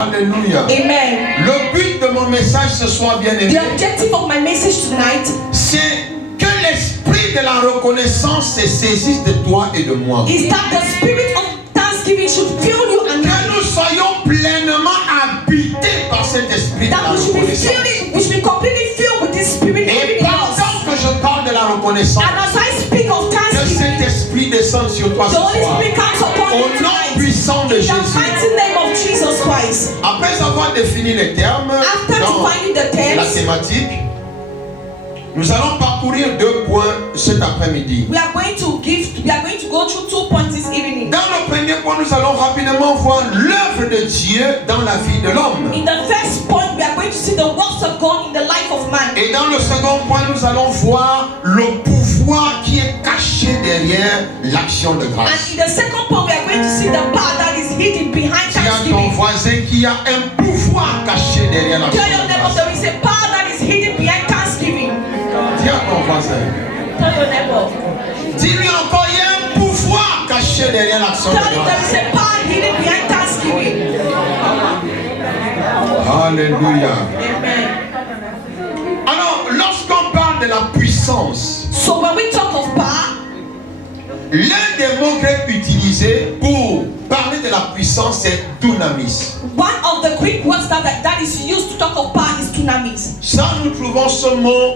Alléluia. Amen. Le but de mon message ce soir, bien aimé, The objective of my message tonight c'est que l'esprit de la reconnaissance se saisisse de toi et de moi. is that the spirit of thanksgiving should fill you and Que I. nous soyons pleinement habités par cet esprit de la That we should be reconnaissance. we should be completely filled with this spirit Et living in us. pendant que je parle de la reconnaissance, And as I speak of que thanksgiving, cet esprit descende sur toi ce the Holy soir. Spirit comes upon Au you nom tonight. puissant de In the Jésus. mighty name of Jesus Christ. Après avoir défini les termes After dans defining the la terms, thématique, nous allons parcourir 2 points cet après-midi. we are going to go through 2 points this evening. Dans le premier point, nous allons rapidement voir l'œuvre de Dieu dans la vie de l'homme. In the first point, we are going to see the works of God in the life of man. Et dans le second point, nous allons voir le pouvoir qui est caché derrière l'action de And grâce. in the second point, we are going to see the power that is hidden behind Dis à ton thanksgiving. voisin qu'il y a un pouvoir caché derrière l'action Tell your de neighbor grâce. there is a power that is hidden behind thanksgiving. Dis à ton voisin. Tell your neighbor. Dis-lui encore, il y a un pouvoir caché derrière l'action de Tell him there grâce. is a power hidden behind thanksgiving. Alléluia. Amen. Alors, lorsqu'on parle de la puissance, So when we talk of power, l'un des mots grecs utilisés pour parler de la puissance, c'est dunamis. one of the Greek words that is used to talk of power is dunamis. Ça, nous trouvons ce mot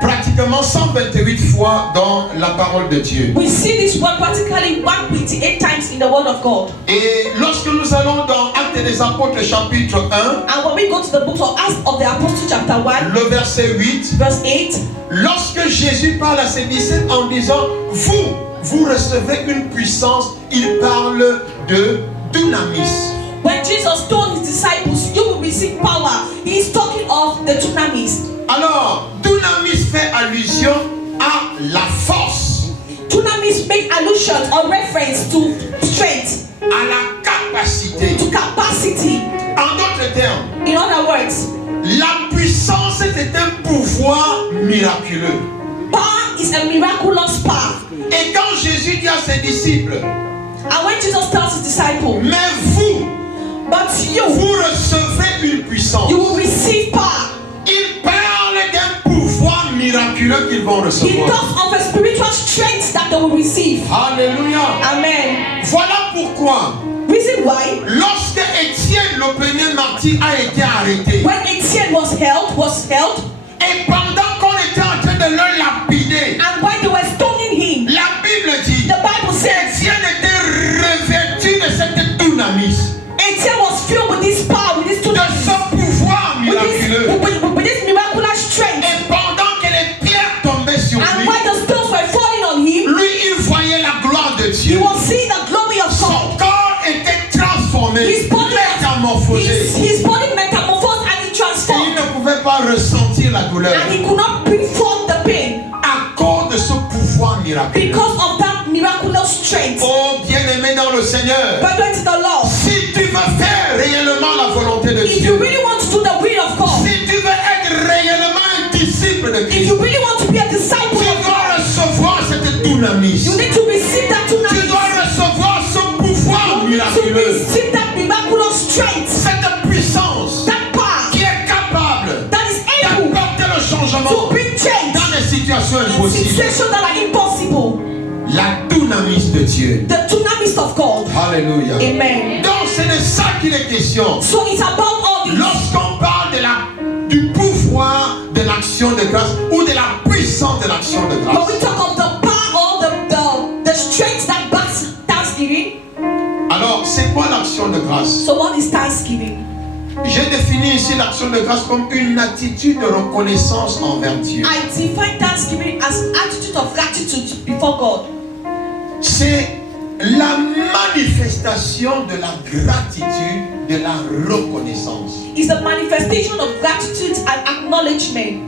pratiquement 128 fois dans la parole de Dieu. We see this word practically 128 times in the word of God. Et lorsque nous allons dans Actes des Apôtres chapitre 1, And when we go to the book of Acts of the Apostles chapter 1, le verset 8, verse 8, lorsque Jésus parle à ses disciples en disant vous recevrez une puissance, il parle de dunamis. when Jesus told his disciples, you will receive power, he is talking of the dunamis. Alors, dunamis fait allusion à la force, Dunamis make allusion or reference to strength, à la capacité. to capacity. En d'autres termes, In other words, la puissance est un pouvoir miraculeux. power is a miraculous power. Et quand Jésus dit à ses disciples, And when Jesus tells his disciples, mais vous you recevrez une puissance, will receive power, il parle d'un pouvoir miraculeux qu'ils vont he recevoir. talks of a spiritual strength that they will receive. Alléluia. Amen. Voilà pourquoi, Reason why, lorsque Étienne, le premier martyr, a été arrêté, when Etienne was held, et pendant qu'on était en train de le lapider, and while they were stoning him, la Bible dit, the Bible says Étienne était revêtu de cette dunamis, Etienne was filled with this power, with this de dunamis, ce pouvoir miraculeux. with this miraculous strength. Et pendant que les pierres tombaient sur And lui, while the stones were falling on him, lui, il voyait la gloire de he Dieu. was seeing the glory of Son God. corps était transformé, His body, métamorphosé. his body metamorphosed and he Et il transformed. ne pouvait pas ressentir la douleur And he could not bring forth the pain à cause de ce pouvoir miraculeux. because of that miraculous strength. Oh, bien-aimé dans le Seigneur, Brethren to the Lord, si tu veux faire réellement la volonté de if you Dieu, really want to do the will of God, si tu veux être réellement un disciple de if Christ, you really want to be a disciple tu of God, dois recevoir cette dunamis. you need to receive that Tu tonight. dois recevoir ce pouvoir You need to miraculeux, receive that miraculous strength, cette puissance that power qui est capable that is able d'apporter le changement to bring change dans des situations in impossibles. situations that are impossible. La dunamis de Dieu. The dunamis of God. Alléluia. Amen. Donc c'est de ça qu'il est question. So it's about all this. Lorsqu'on parle du pouvoir de l'action de grâce ou de la puissance de l'action de When grâce, we talk of the power or the strength that backs thanksgiving, alors c'est quoi l'action de grâce? so what is thanksgiving? J'ai défini ici l'action de grâce comme une attitude de reconnaissance envers Dieu. I define thanksgiving as an attitude of gratitude before God. C'est la manifestation de la gratitude, de la reconnaissance. It's a manifestation of gratitude and acknowledgement.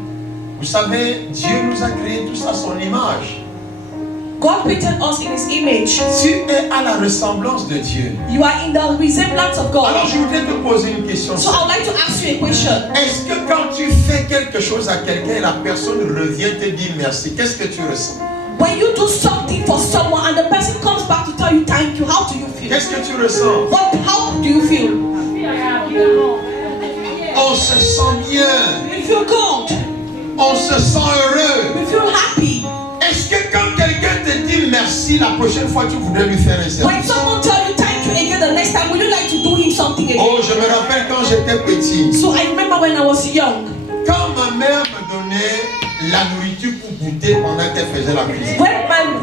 Vous savez, Dieu nous a créés tous à son image. God created us in His image. Tu es à la ressemblance de Dieu. You are in the resemblance of God. Alors je voudrais te poser une question. So I would like to ask you a question. Est-ce que quand tu fais quelque chose à quelqu'un et la personne revient te dire merci, qu'est-ce que tu ressens? When you do something for someone and the person comes back to tell you thank you, how do you feel? Qu'est-ce que tu ressens? How do you feel? On se sent bien. We feel good. On se sent heureux. We feel happy. Est-ce que quand quelqu'un te dit merci, la prochaine fois tu voudrais lui faire un When service? someone tell you thank you again the next time, would you like to do him something again? Oh, je me rappelle quand j'étais petit. So I remember when I was young. Quand ma mère me donnait la nourriture pour goûter pendant qu'elle faisait la cuisine.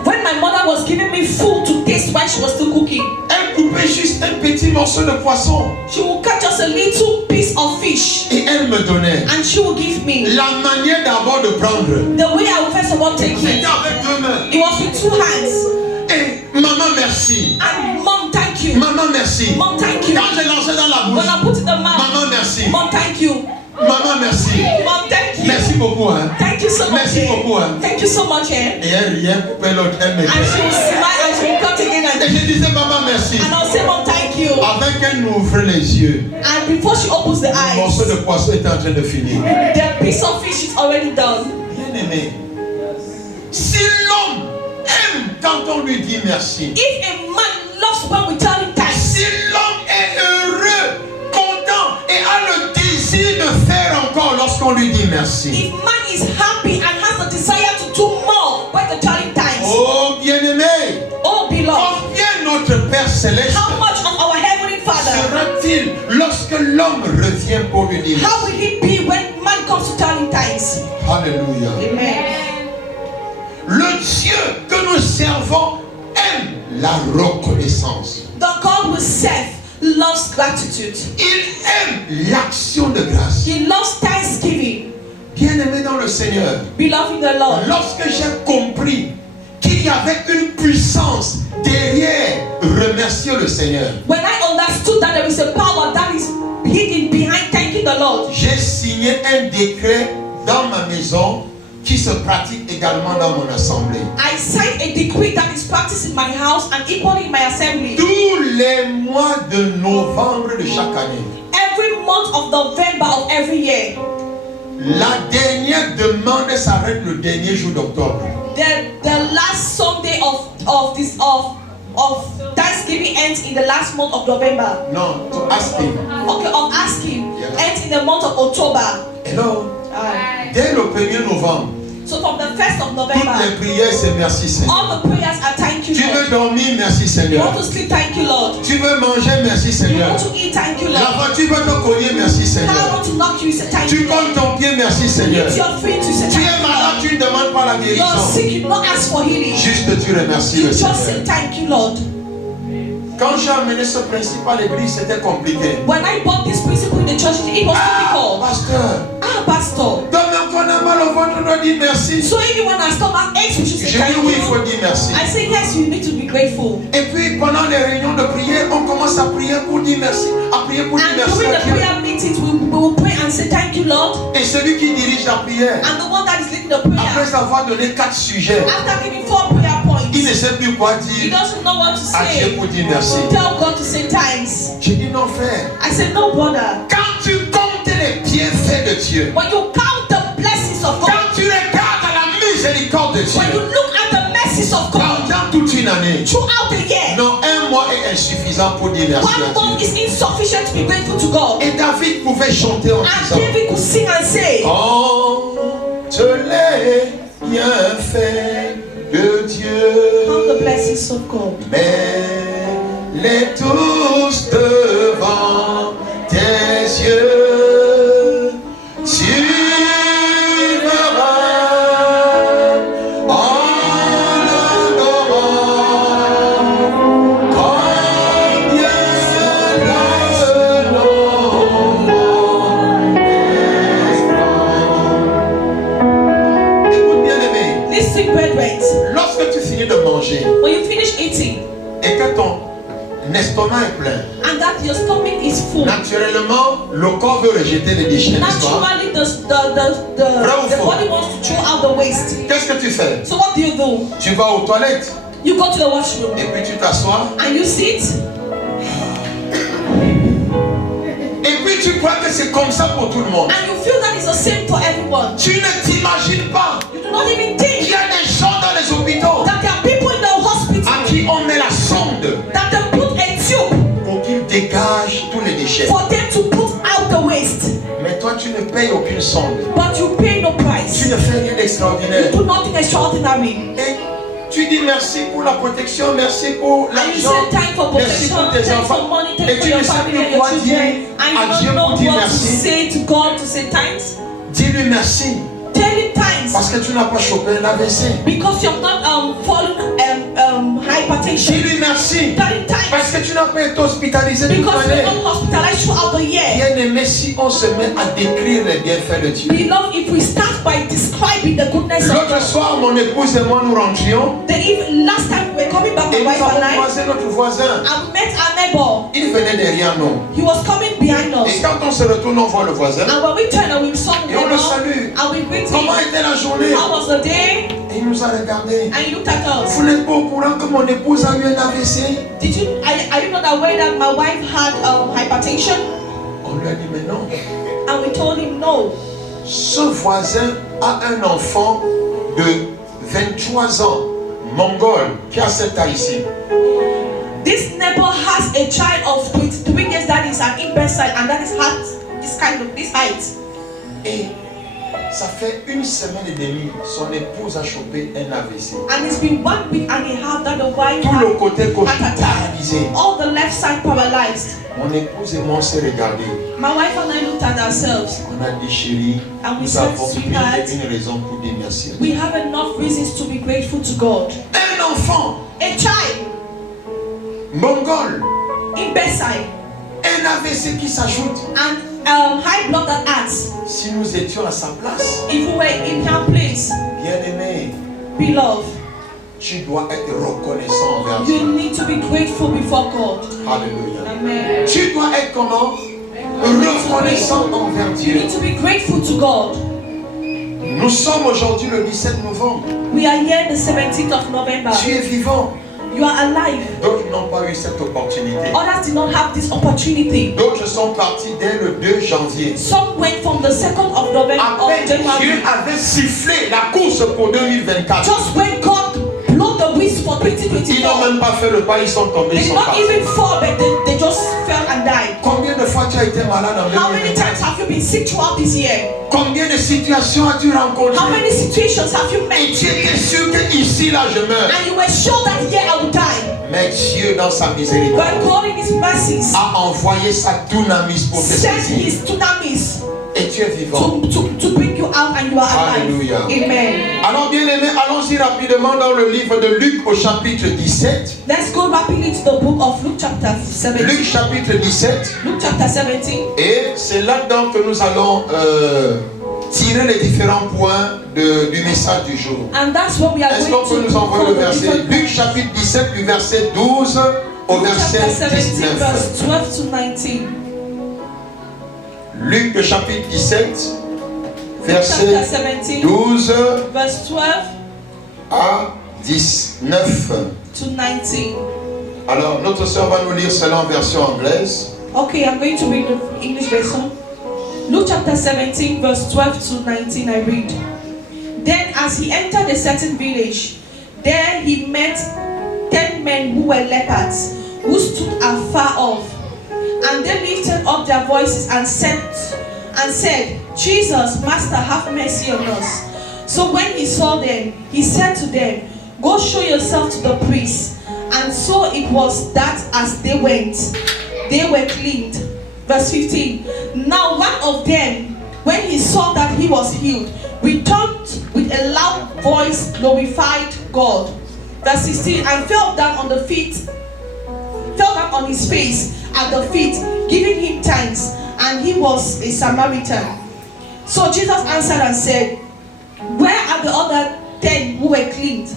When my mother was giving me food to taste while she was still cooking, Elle coupait juste un petit morceau de poisson she would cut just a little piece of fish et elle me donnait. and she would give me. La manière d'abord de prendre, The way I would first of all take c'était it, avec deux mains. it was with 2 hands. Et maman merci. And mom, thank you. Maman merci. Mom, thank you. Quand je lançais dans la bouche, When I put it in the mouth, maman merci. mom, thank you. Maman merci. Mom, thank you. Merci beaucoup. Hein. Thank you so much. Merci eh. beaucoup. Hein. Thank you so much. Eh. Et elle riait, coupait l'autre, elle me And she would smile and she would cut again Et and je disais maman merci. I'll say, Mom, thank you. Avec elle nous ouvrait les yeux. And before she opens the Le morceau eyes, de poisson était en train de finir. the piece of fish is already done. Bien aimé, si l'homme aime quand on lui dit merci, If a man loves when we tell him thanks, si l'homme est heureux, content et a le désir de faire encore lorsqu'on lui dit merci. if man is happy and has the desire to do more when we tell him thanks, Oh bien-aimé, oh beloved, combien notre Père Céleste how much of our heavenly Father, sera-t-il lorsque l'homme revient pour lui dire how merci? will he be when man comes to tell him thanks? Alléluia. Amen. Le Dieu que nous servons aime la reconnaissance. The God we serve loves gratitude. Il aime l'action de grâce. He loves thanksgiving. Bien-aimé dans le Seigneur, Beloved in the Lord, lorsque j'ai compris qu'il y avait une puissance derrière remercier le Seigneur, when I understood that there is a power that is hidden behind thanking the Lord, j'ai signé un décret dans ma maison qui se pratique également dans mon assemblée. I signed a decree that is practiced in my house and equally in my assembly. Tous les mois de novembre de chaque année, Every month of November of every year, la dernière demande s'arrête le dernier jour d'octobre. the last Sunday of Thanksgiving ends in the last month of November. Non, to ask him. Okay, of asking Yeah. ends in the month of October. Hello. Dès le 1er novembre, So from the 1st of toutes November, les prières c'est merci Seigneur. all the prayers are thank you, Tu veux Lord. dormir, merci You Seigneur. want to sleep, thank you, Lord. Tu veux manger, merci You Seigneur. want to eat, thank you, La Lord. voiture veut te cogner, merci I Seigneur. want to knock you, say thank Tu you, Lord. comptes ton pied, merci Seigneur. It's your feet to say Tu thank es you, malade, Lord. tu ne demandes pas la You're guérison. sick, you do not ask for healing. Juste tu remercies You le just say Seigneur. thank you, Lord. Quand j'ai amené ce principe à l'église, c'était compliqué. When I bought this principle in the church, it was difficult. Pasteur, Pastor. donc même qu'on a mal au ventre, on doit dire merci. So even when our stomach aches, we should say Je dis thank oui, il faut you. dire merci. I say yes, you need to be grateful. Et puis pendant les réunions de prière, on commence à prier pour dire merci, à prier pour dire And merci during à the Dieu. prayer meetings, we will pray and say thank you, Lord. Et celui qui dirige la prière, And the one that is leading the prayer, après avoir donné 4 sujets, after giving 4 prayer points, il ne sait plus quoi he dire doesn't know what to à Dieu say. pour dire merci. Tell God to say thanks. J'ai dit non frère, I said, no, brother. quand tu comptes les bienfaits de Dieu, When you count the blessings of God, quand tu regardes à la miséricorde de when you Dieu, look at the mercies of God pendant toute une année, throughout the year, non, un mois est insuffisant pour dire merci 1 à month Dieu. is insufficient to be grateful to God. Et David pouvait chanter en And disant, David could sing and say, compte les bienfaits de Dieu, count the blessings of God. mets-les tous devant tes yeux. Tu verras en adorant combien le nom est grand. Écoute bien aimé, Listen, brethren, lorsque tu finis de manger when you finish eating et que ton estomac est plein, and that your stomach is full, naturellement, le corps veut rejeter les déchets, n'est-ce pas? naturally the body wants to throw out the waste. Qu'est-ce que tu fais? So what do? Tu vas aux toilettes You go to the washroom et puis tu t'assois and you sit et puis tu crois que c'est comme ça pour tout le monde. and you feel that it's the same for everyone. Tu ne t'imagines pas You do not even qu'il think y a des gens dans les hôpitaux ne payes aucune sonde. but you pay no price. Tu ne fais rien d'extraordinaire. You do nothing extraordinary. Et tu dis merci pour la protection, merci pour And you l'argent, say thank for merci protection, pour tes thank for enfants. money, thank Et for tu your ne sais family plus and your quoi dire children. à And Dieu you pour don't dire know what to merci. say to God to say thanks. Dis-lui merci Tell him thanks. parce que tu n'as pas chopé l'AVC. Because you've not fallen hypertension. Dis-lui merci Tell him parce thanks. que tu n'as pas été hospitalisé toute Because you're l'année. not hospitalized throughout the year. Bien-aimé, si on se met à décrire les bienfaits de Dieu. Beloved, if we start by describing the goodness of L'autre God. soir, mon épouse et moi nous rentrions Last time we were coming back, et my nous wife and avons I, croisé notre voisin. and we met our neighbor. Il venait derrière nous. He was coming behind Et us. quand on se retourne, on voit le voisin. And when we turned and we saw the Et on le neighbor, salue. and we greet Comment him, était la journée? how was the day? Et il nous a regardé. And he looked at us. Vous n'êtes pas au courant que mon épouse a eu un AVC? Are you not aware that my wife had hypertension? On lui a dit, mais non. And we told him no. Ce voisin a un enfant de 23 ans, mongol, qui a cet âge ici. This neighbor has a child of 23 years that is an imbecile, and that is this height. Et ça fait une semaine et demie, son épouse a chopé un AVC. And it's been 1 week and a half that the wife Tout le had côté gauche paralysé. all the left side paralyzed. Mon épouse et moi on s'est regardés. My wife and I looked at ourselves. On a dit, chérie, And we nous said, avons sweetheart, une raison pour dire merci. we have enough reasons to be grateful to God. Un enfant A child, mongol, imbecile, un AVC qui s'ajoute. and high blood hearts. Si nous étions à sa place, If we were in her place, bien-aimé, beloved, tu dois être reconnaissant envers Dieu. you need to be grateful before God. Alléluia. Amen. Tu dois être comment? Reconnaissant envers You Dieu. need to be grateful to God. Nous sommes aujourd'hui le 17 novembre. We are here the 17th of November. Tu es vivant. You are alive. D'autres n'ont pas eu cette opportunité. Others did not have this opportunity. D'autres sont partis dès le 2 janvier. Some went from the 2nd of November À of peine Dieu January. avait sifflé la course pour 2024. Just when God blew the whistle for Ils n'ont 2024, même pas fait le pas, ils sont tombés, they ils did sont not partis. even fall, but they just fell and died. Combien de fois tu as été malade en How many 2024? times have you been sick throughout this year? Combien de situations as-tu How rencontrées? many situations have you Et met? tu étais sûr que ici là je meurs. And you were sure that here I would die. Mais Dieu dans sa miséricorde But God in His mercies a envoyé sa dunamis pour te sent saisir. His tsunamis Et tu es vivant. to bring you out and you are alive. Alléluia. Amen. Alors bien aimé, allons-y rapidement dans le livre de Luc au chapitre 17. Let's go rapidly to the book of Luke chapter 17. Luc chapitre 17. Luke chapter 17. Et c'est là-dedans que nous allons tirer les différents points du message du jour. And that's what we are Est-ce going qu'on peut to nous envoyer le follow the verset? different- Luc chapitre 17 du verset 12 au Luke verset chapter 17 19. verse 12 to 19. Luc chapitre 17 Chapter verset 17 12 verse 12 à 19. to 19. Alors notre sœur va nous lire cela en version anglaise. Okay, I'm going to read the English version. Luke chapter 17 verse 12 to 19 I read. Then as he entered a certain village, there he met 10 men who were lepers, who stood afar off. And they lifted up their voices and said, Jesus, Master, have mercy on us. So when he saw them, he said to them, Go show yourself to the priest. And so it was that as they went, they were cleaned. Verse 15. Now one of them, when he saw that he was healed, returned with a loud voice, glorified God. Verse 16. And fell down on his face at the feet, giving him thanks. And he was a Samaritan. So Jesus answered and said, Where are the other 10 who were cleaned?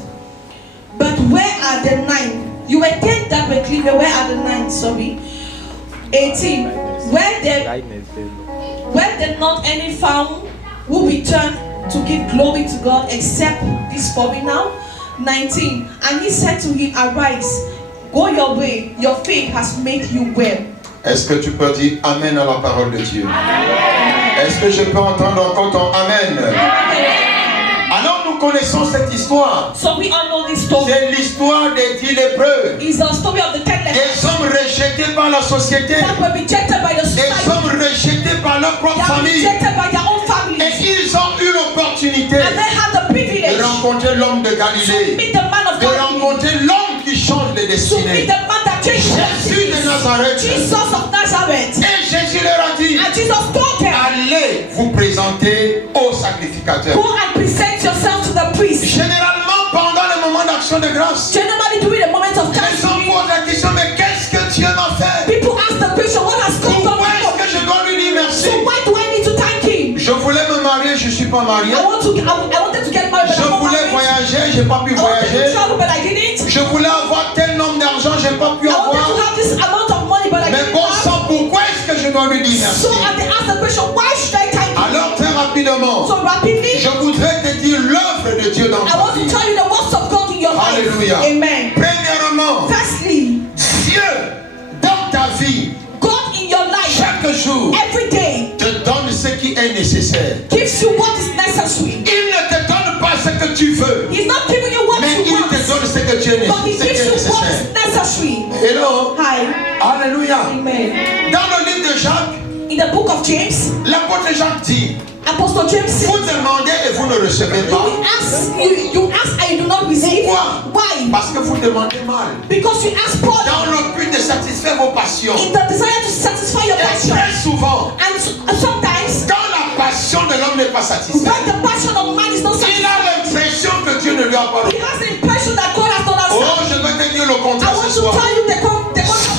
But where are the 9? You were 10 that were cleaned, but where are the 9? Sorry. 18. Were there not any found who returned to give glory to God except this foreigner? 19. And he said to him, Arise, go your way, your faith has made you well. Est-ce que tu peux dire Amen à la parole de Dieu? Amen. Est-ce que je peux entendre encore ton Amen? Alors nous connaissons cette histoire. So we all know this story. C'est l'histoire des 10 lépreux. It's the story of the 10 lepers Des hommes rejetés par la société. that were rejected by the Des society. hommes rejetés par leur They propre are famille. rejected by their rencontrer l'homme de to Galilée, meet the man of de God, rencontrer l'homme qui change les to meet destinées. the man that changed Jésus de destinies. Nazareth. Jesus of Nazareth. Et Jésus leur a dit, And Jesus told them, allez vous présenter au sacrificateur. go and present yourself to the priest. Généralement, pendant le moment d'action de grâce, Generally during the moment of les gens thanksgiving, posent la question, mais qu'est-ce que Dieu m'a fait? people ask the question, what has God done Pourquoi est-ce for que me? je dois lui dire merci? So why do I need to thank him? Je voulais me marier, je ne suis pas marié. I wanted to get married, but Je I'm not voulais married. voyager, je n'ai pas pu I wanted to voyager. travel, but I didn't. Je voulais avoir tel nombre d'argent, je n'ai pas pu I wanted to avoir. have this amount of money, but I Mais didn't bon have. sang, pourquoi est-ce que je dois lui dire merci? So I asked the question, why should I thank him? Alors très rapidement, So rapidly, je voudrais te dire l'œuvre de Dieu dans I ta want to vie. tell you the works of God in your life. Alléluia. Amen. Premièrement, Firstly, Dieu dans ta vie, God in your life, chaque jour, every day, te donne ce qui est nécessaire. gives you what is necessary. Il ne te donne pas ce que tu veux, He's not giving you what mais you il want, te donne ce que tu es but He ce qui gives est you what nécessaire. is necessary. Hello. Hi. Alléluia. Amen. Dans le livre de Jacques, In the book of James, l'apôtre Jacques dit, Apostle James said, vous demandez et vous ne recevez pas. you ask and you do not receive. Pourquoi? Why? Parce que vous demandez mal. Because you ask poorly Dans le but de satisfaire vos passions. in the desire to satisfy your Et passion. très souvent, And sometimes, quand la passion de l'homme n'est pas satisfaite, when the passion of man is not il satisfied, a l'impression que Dieu ne lui a pas he donné. has the impression that God has not Oh, answered. je vais te dire le I contraire want ce to soir. tell you the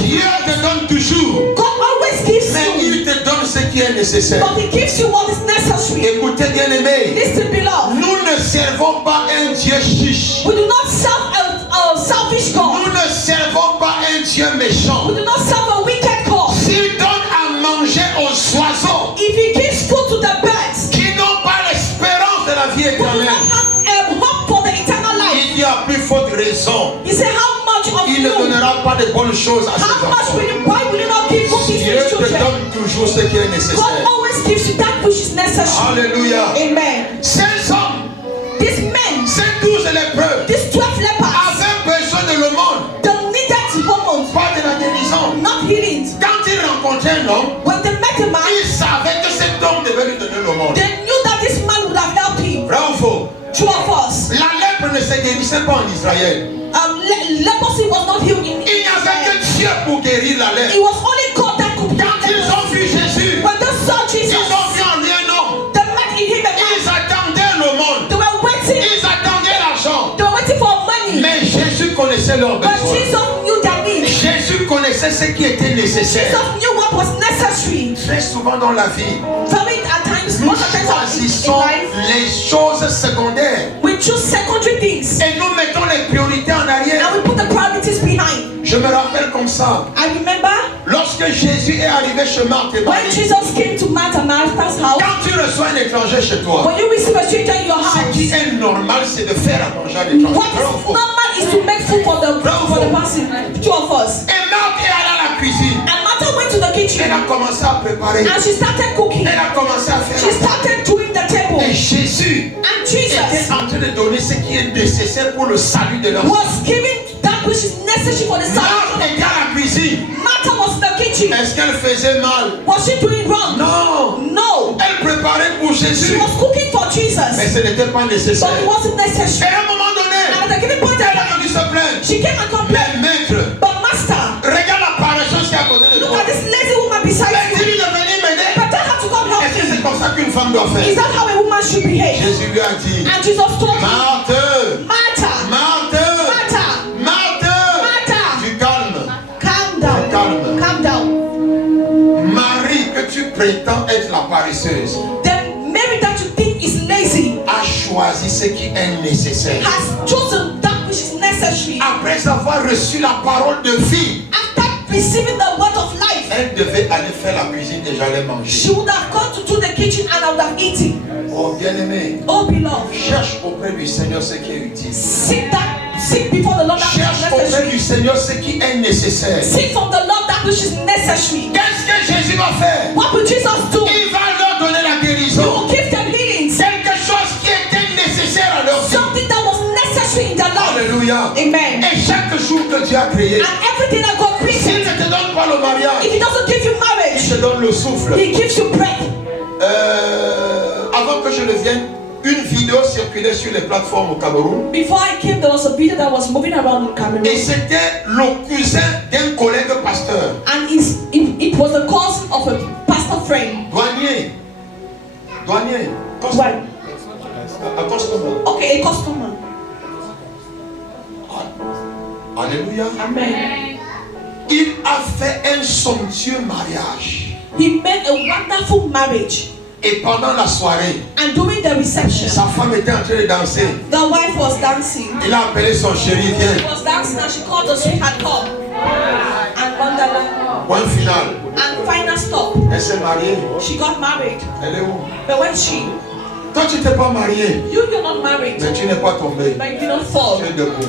Dieu te donne toujours, God always gives mais you, il te donne ce qui est nécessaire. but He gives you what is necessary. Écoutez, bien-aimés, Listen, beloved. nous ne servons pas un Dieu chiche. We do not serve a selfish Nous God. ne servons pas un Dieu méchant. We do not serve a wicked God. S'il donne à manger aux oiseaux If He gives food to the birds, qui n'ont pas l'espérance de la vie we do not éternelle, have hope for the eternal life. il y a plus forte raison. He said, how much of Il ne you, donnera pas de bonnes choses à ses how much enfants. why will you not give good things to Dieu His te children? donne toujours ce qui est God nécessaire. always gives you that which is necessary. Alléluia. Amen. Ces hommes, These men, ces 12 lépreux, these 12 lepers, avaient besoin de l'aumône, they needed hormones, pas de la guérison. not healings. Quand ils rencontraient un homme, When they met a man, ils savaient que cet homme devait lui donner l'aumône. they knew that this man would have helped him. Vrai ou faux? True of us. La lèpre ne se guérissait pas en Israël. Leprosy was not healed in Il n'y avait que Dieu pour guérir la It lèpre. was only God that could heal Quand ils leprosy. ont vu Jésus, When they saw Jesus, ils ont vu en lui un homme. they met in him a man. Ils attendaient l'aumône. They were waiting. Ils attendaient l'argent. They were waiting for money. Mais Jésus connaissait leurs But besoins. Jesus knew their needs. Jésus connaissait ce qui était nécessaire. Jesus knew what was necessary. Très souvent dans la vie, Very at times, nous most of the times in choisissons life, les choses secondaires we choose secondary things et nous mettons les priorités en arrière. and we put the priorities behind. Je me rappelle comme ça, I remember lorsque Jésus est arrivé chez Marthe et when Marie, Jesus came to Martha's house. quand tu reçois un étranger chez toi, When you receive a stranger in your ce qui house, est normal, c'est de faire à manger à l'étranger. what Vrai ou is faux? normal is to make food for the person, two of us. Et Marthe est allée à la cuisine. And Martha went to the Elle kitchen a commencé à préparer. and she started cooking. Elle a commencé à She faire. started doing the table. Et Jésus And était Jesus en train de donner ce qui est nécessaire pour le salut de leur was giving that which is necessary for the Marthe salvation était of à la cuisine. Martha was in the kitchen. Est-ce qu'elle faisait mal? Was she doing wrong? Non. No. Elle préparait pour She Jésus. was cooking for Mais Jesus. ce n'était pas But nécessaire. it wasn't Et necessary. à un moment donné, And at a given point in elle a time, venu se plaindre. she came and complained. Mais maître, But Master, regarde la paresseuse qui est à côté de look toi. at this lazy woman beside Mais you. dis-lui de venir m'aider. But tell her to come help Est-ce que me. c'est comme ça qu'une femme doit Is faire? that how a woman should behave? Jésus lui a dit, And Jesus told her, Marthe, Martha, Marthe, Martha, Marthe, Martha, du calme. calm down. Calme. Calm down. Marie, que tu prétends être la paresseuse, The Mary that you think is lazy a choisi ce qui est nécessaire. has chosen that which is necessary. Après avoir reçu la parole de vie, After receiving the word of life, elle devait aller faire la cuisine et j'allais she manger. would have gone to do the kitchen and I would have eaten. Oh bien-aimé, Oh beloved, cherche auprès du Seigneur ce qui est utile. seek before the Lord that which Cherche is auprès necessary. du Seigneur ce qui est nécessaire. Seek from the Lord that which is necessary. Qu'est-ce que Jésus va faire? What will Jesus do? Il va leur donner la He guérison. will give them healings. Quelque chose qui était nécessaire à leur vie. Something that was necessary in their life. Alléluia. Amen. Et chaque jour que Dieu a créé, And everything that God s'il created, ne te donne pas le mariage, if He doesn't give you il marriage, te donne le souffle. He gives you breath. Avant que je ne vienne, une vidéo circulait sur les plateformes au Cameroun. Before I came, there was a video that was moving around in Cameroon. Et c'était le cousin d'un collègue pasteur. And it was the cousin of a pastor friend. Douanier. Right. A customer. Okay, a customer. Alléluia. Amen. Il a fait un somptueux mariage. He made a wonderful marriage. Et pendant la soirée, And during the reception, sa femme était en train de danser. the wife was dancing. Il a appelé son chéri, She viens. was dancing and she called the sweetheart come. And wonderland. Point final. And final stop. Elle s'est mariée. She got married. Elle est où? But when she, Toi, tu t'es pas marié, you're not married, mais tu n'es pas tombé. but you don't fall. Tu es debout.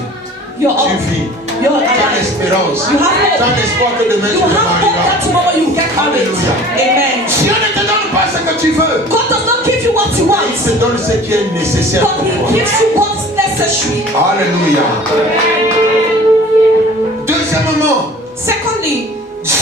You're Tu up. vis. You're Tu as alive. l'espérance. You have Tu as hope. l'espoir que demain tu You te have hope that marieras. tomorrow you get married. Alléluia. Amen. Dieu ne te donne pas ce que tu veux. God does not give you what you Il want, te donne ce qui est nécessaire but pour He toi. gives you what's necessary. Alléluia. Deuxièmement, Secondly,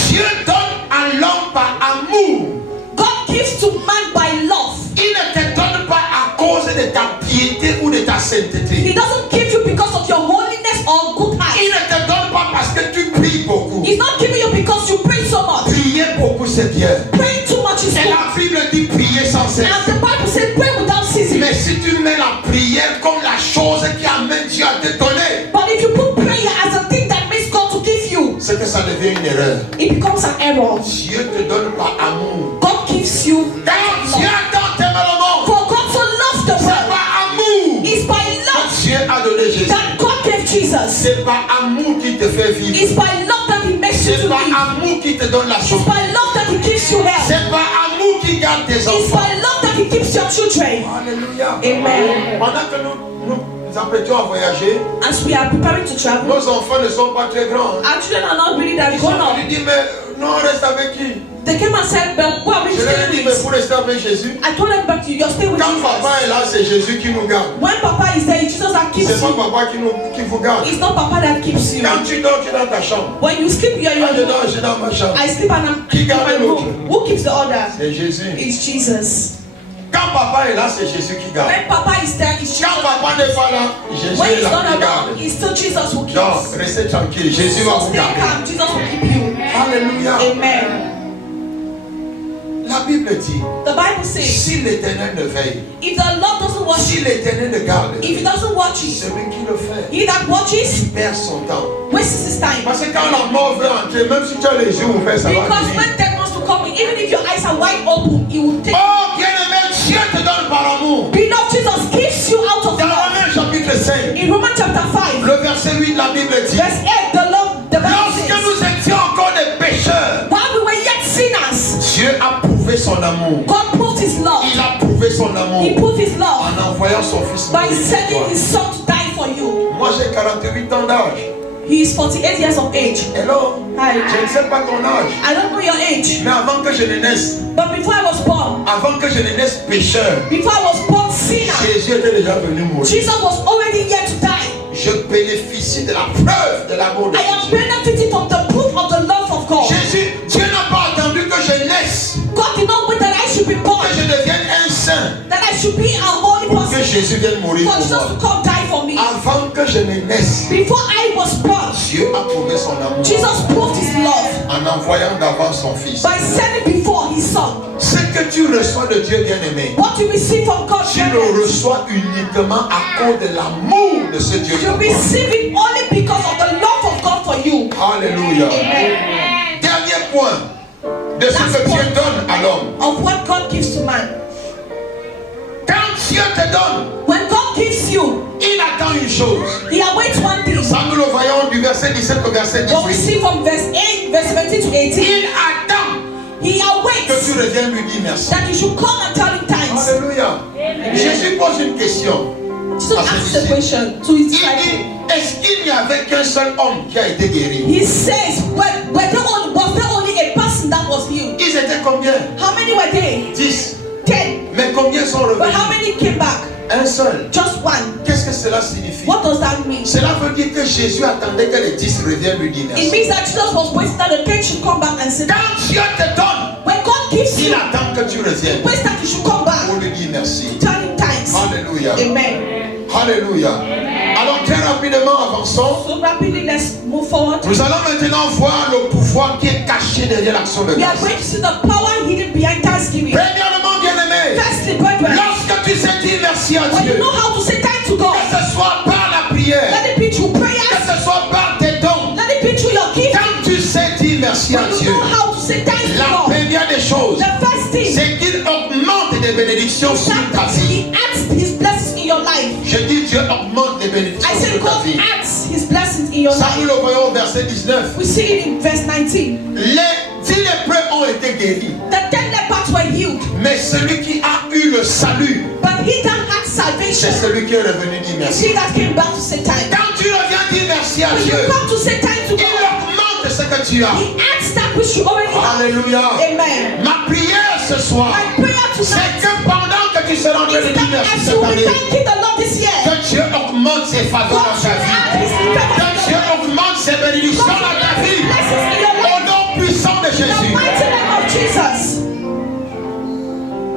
Dieu donne à l'homme par amour. God gives to man by love. Il ne te donne pas à cause de ta piété ou de ta He sainteté. doesn't give you because of your holiness or good Il eyes. ne te donne pas parce que tu pries beaucoup. He's not giving you because you pray so much. Prier beaucoup, c'est bien. Praying too much is Et good. la Bible dit prier sans cesse. And the Bible says pray without ceasing. Mais si tu mets la prière comme la chose qui amène Dieu à te donner, But if you put prayer as a thing that makes God to give you, c'est que ça devient une erreur. it becomes an error. Dieu te donne par amour. God gives you Car Dieu love. a tant aimé le monde. For God so loved the C'est world, par amour it's by que love Dieu a donné Jésus. that God gave Jesus. C'est par amour qu'il te fait vivre. It's by love that He makes you C'est to par live. amour qu'il te donne la It's santé. by love that He gives you health. C'est par amour qu'il garde tes It's enfants. by love that He keeps your children. Alléluia. Amen. Pendant que nous apprêtions à voyager, As we are preparing to travel, nos enfants ne sont pas très grands. our children are not really that Ils sont grown up. venus dire, mais non, on reste avec qui? They came and said, but what are we Je leur ai dit, staying mais with? pour rester avec Jésus. I told them back to you, you're staying with Quand papa Jesus. est là, c'est Jésus qui nous garde. When Papa is there, it's Jesus that keeps C'est pas you. papa qui vous garde. It's not Papa that keeps you. Quand tu dors, tu es dans ta chambre. When you sleep, you're in Quand je your dors, room. je suis dans ma chambre. I sleep and I'm Qui in garde my l'autre? room. Who keeps the order? C'est Jésus. It's Jesus. Quand papa est là, c'est Jésus qui garde. When Papa is there, it's Quand Jesus. papa n'est pas là, Jésus When est he's là not qui garde. around, it's still Jesus who Donc, keeps. restez tranquille. Jésus va So vous stay garder. calm, Jesus will keep you. Alléluia. Amen. La Bible dit, The Bible says, si l'Éternel ne veille, if the Lord doesn't watch si you, l'Éternel ne garde, if He doesn't watch you, celui qui le fait, he that watches il perd son temps. wastes his time. Parce que quand la mort veut entrer, même si tu as les yeux ouverts, ça va Because venir. when death wants to come in, even if your eyes are wide open, He will take. Oh, bien-aimé, Dieu te donne par amour. Beloved, Jesus gives you out of Dans love. Romains chapitre 5, In Romans chapter 5, le verset 8, la Bible dit, verse 8, the Bible lorsque says, nous étions encore des pécheurs, while we were yet sinners, Dieu a prouvé son amour. God proved His love. Il a prouvé son amour He proved His love en envoyant son fils. by mourir pour sending toi. His Son to die for you. Moi j'ai 48 ans d'âge. He is 48 years of age. Hello? Hi. Je ne sais pas ton âge. I don't know your age, Mais avant que je ne naisse, but before I was born, avant que je ne naisse pécheur, before I was born sinner, Jésus était déjà venu mourir. Jesus was already here to die. Je bénéficie de la preuve de l'amour de I am Jésus. benefiting from the proof of the love of God. Jésus, Dieu n'a pas attendu que je naisse, God did not wait that I should be born, que je devienne un saint, that I should be a holy pour que person, Jésus vienne mourir for pour Jesus moi. to come die for me. Avant que je ne naisse, Before I was born, Dieu a prouvé son amour Jesus proved His love en envoyant d'avance son fils. by sending before His Son. Ce que tu reçois de Dieu bien-aimé, What you receive from God, tu le reçois uniquement à cause de l'amour de ce Dieu. you pour toi. receive it only because of the love of God for you. Alléluia. Amen. Dernier point de ce que Dieu donne à l'homme. Of what God gives to man. Quand Dieu te donne, When God gives you, il attend une chose. He awaits one thing. Ça nous le voyons du verset 17 au verset What we 18. see from verse 8, verse 17 to 18, Il attend He que awaits tu reviennes lui dire merci. that you should come and tell Him thanks. Alléluia. Jésus pose une question. Jesus asks the question to His Il disciples. dit, est-ce qu'il n'y avait qu'un seul homme qui a été guéri? He says, was there only a person that was healed? Ils étaient combien? How many were there? 10. 10. Mais combien sont But revenus? how many came back? Un seul. Just one. Qu'est-ce que cela signifie? What does that mean? Cela veut dire que Jésus attendait que les 10 reviennent lui dire It merci. means that Jesus was waiting that the 10 should come back and say, Quand Dieu te donne, when God gives il you, attend que tu reviennes waits that you should come back pour lui dire merci. to tell Him thanks. Alléluia. Alléluia. Amen. Alléluia. Alors très rapidement, avançons. So rapidly, let's move forward. Nous allons maintenant voir le pouvoir qui est caché derrière l'action de We are grâce. going to see the power hidden behind thanksgiving. Premièrement, bien-aimé, Firstly, brethren, lorsque tu sais dire merci à when you Dieu, know how to say thank to God, que ce soit par la prière, let it be through que prayers, ce soit par tes dons, let it be through your gifts. quand tu sais dire merci à When you Dieu, know how to say thank to la God, première des choses, the first thing c'est qu'il augmente des bénédictions sur ta that vie. He adds His blessings in your life. Je dis Dieu augmente des bénédictions I said sur ta God vie. adds His blessings in your Ça, nous life. le voyons au verset 19. We see it in verse 19. Les 10 lépreux ont été guéris, The 10 lepers were healed, mais celui qui a eu le salut, but he that had c'est salvation celui qui est revenu dire is merci. he that came back to say thank. Quand tu reviens dire merci à When Dieu, you come to say thank to il God, augmente ce que tu as. He adds that which you already have. Alléluia. Amen. Ma prière ce soir, My prayer c'est tonight que pendant que tu seras en train de is dire that merci as cette you will be année, thanking the Lord this year, que Dieu augmente ses faveurs God dans should ta vie. add His favor Que in Dieu your life. augmente ses bénédictions God dans should ta add His vie. blessings in your Au life. nom puissant de In the Jésus. mighty name of Jesus.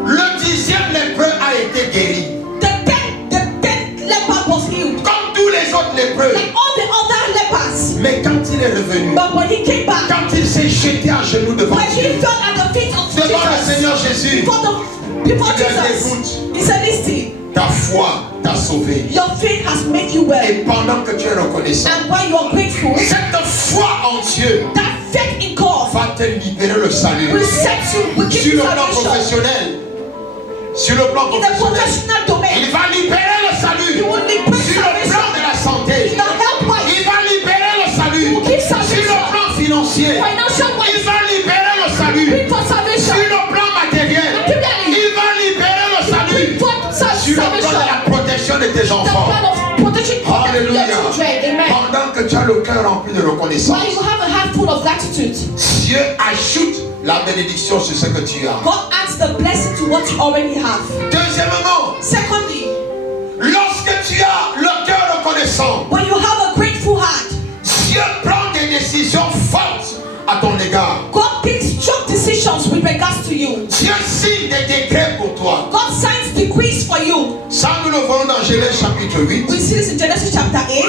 Le 10e lépreux a été guéri. The 10th leper was healed, Comme tous les autres lépreux. like all the other lepers. Mais quand il est revenu, But when he came back, quand il s'est jeté à genoux devant when he Dieu, fell at the feet of devant le Jesus, Seigneur Jésus, before il a dit, Jesus, écoute, he said, listen, ta foi t'a sauvé. your faith has made you well. Et pendant que tu es reconnaissant, And when you are grateful, cette foi en Dieu that faith in God va te libérer le salut. will set you, will give Sur you le plan salvation. professionnel, sur le plan In the professionnel, professional domain, il va libérer le salut. you will liberate Sur le plan salvation. de la santé, In the health wise, il va libérer le salut. you will give Sur salvation. le plan financier, Financial il wise, va libérer le salut. bring for Sur salvation. le plan matériel, Materially, il va libérer le salut. bring for Sur le plan de salvation. la protection de tes The enfants. plan of protection for your Alléluia. children. Amen. Pendant que tu as le cœur rempli de reconnaissance, While you have a heart full of gratitude, Dieu ajoute la bénédiction sur ce que tu as. God adds the blessing to what you already have. Deuxièmement, Secondly, lorsque tu as le cœur reconnaissant, when you have a grateful heart, Dieu prend des décisions fortes à ton égard. God takes strong decisions with regards to you. Dieu signe des décrets pour toi. God signs decrees for you. Ça, nous le voyons dans Genèse chapitre 8, We see this in Genesis chapter 8,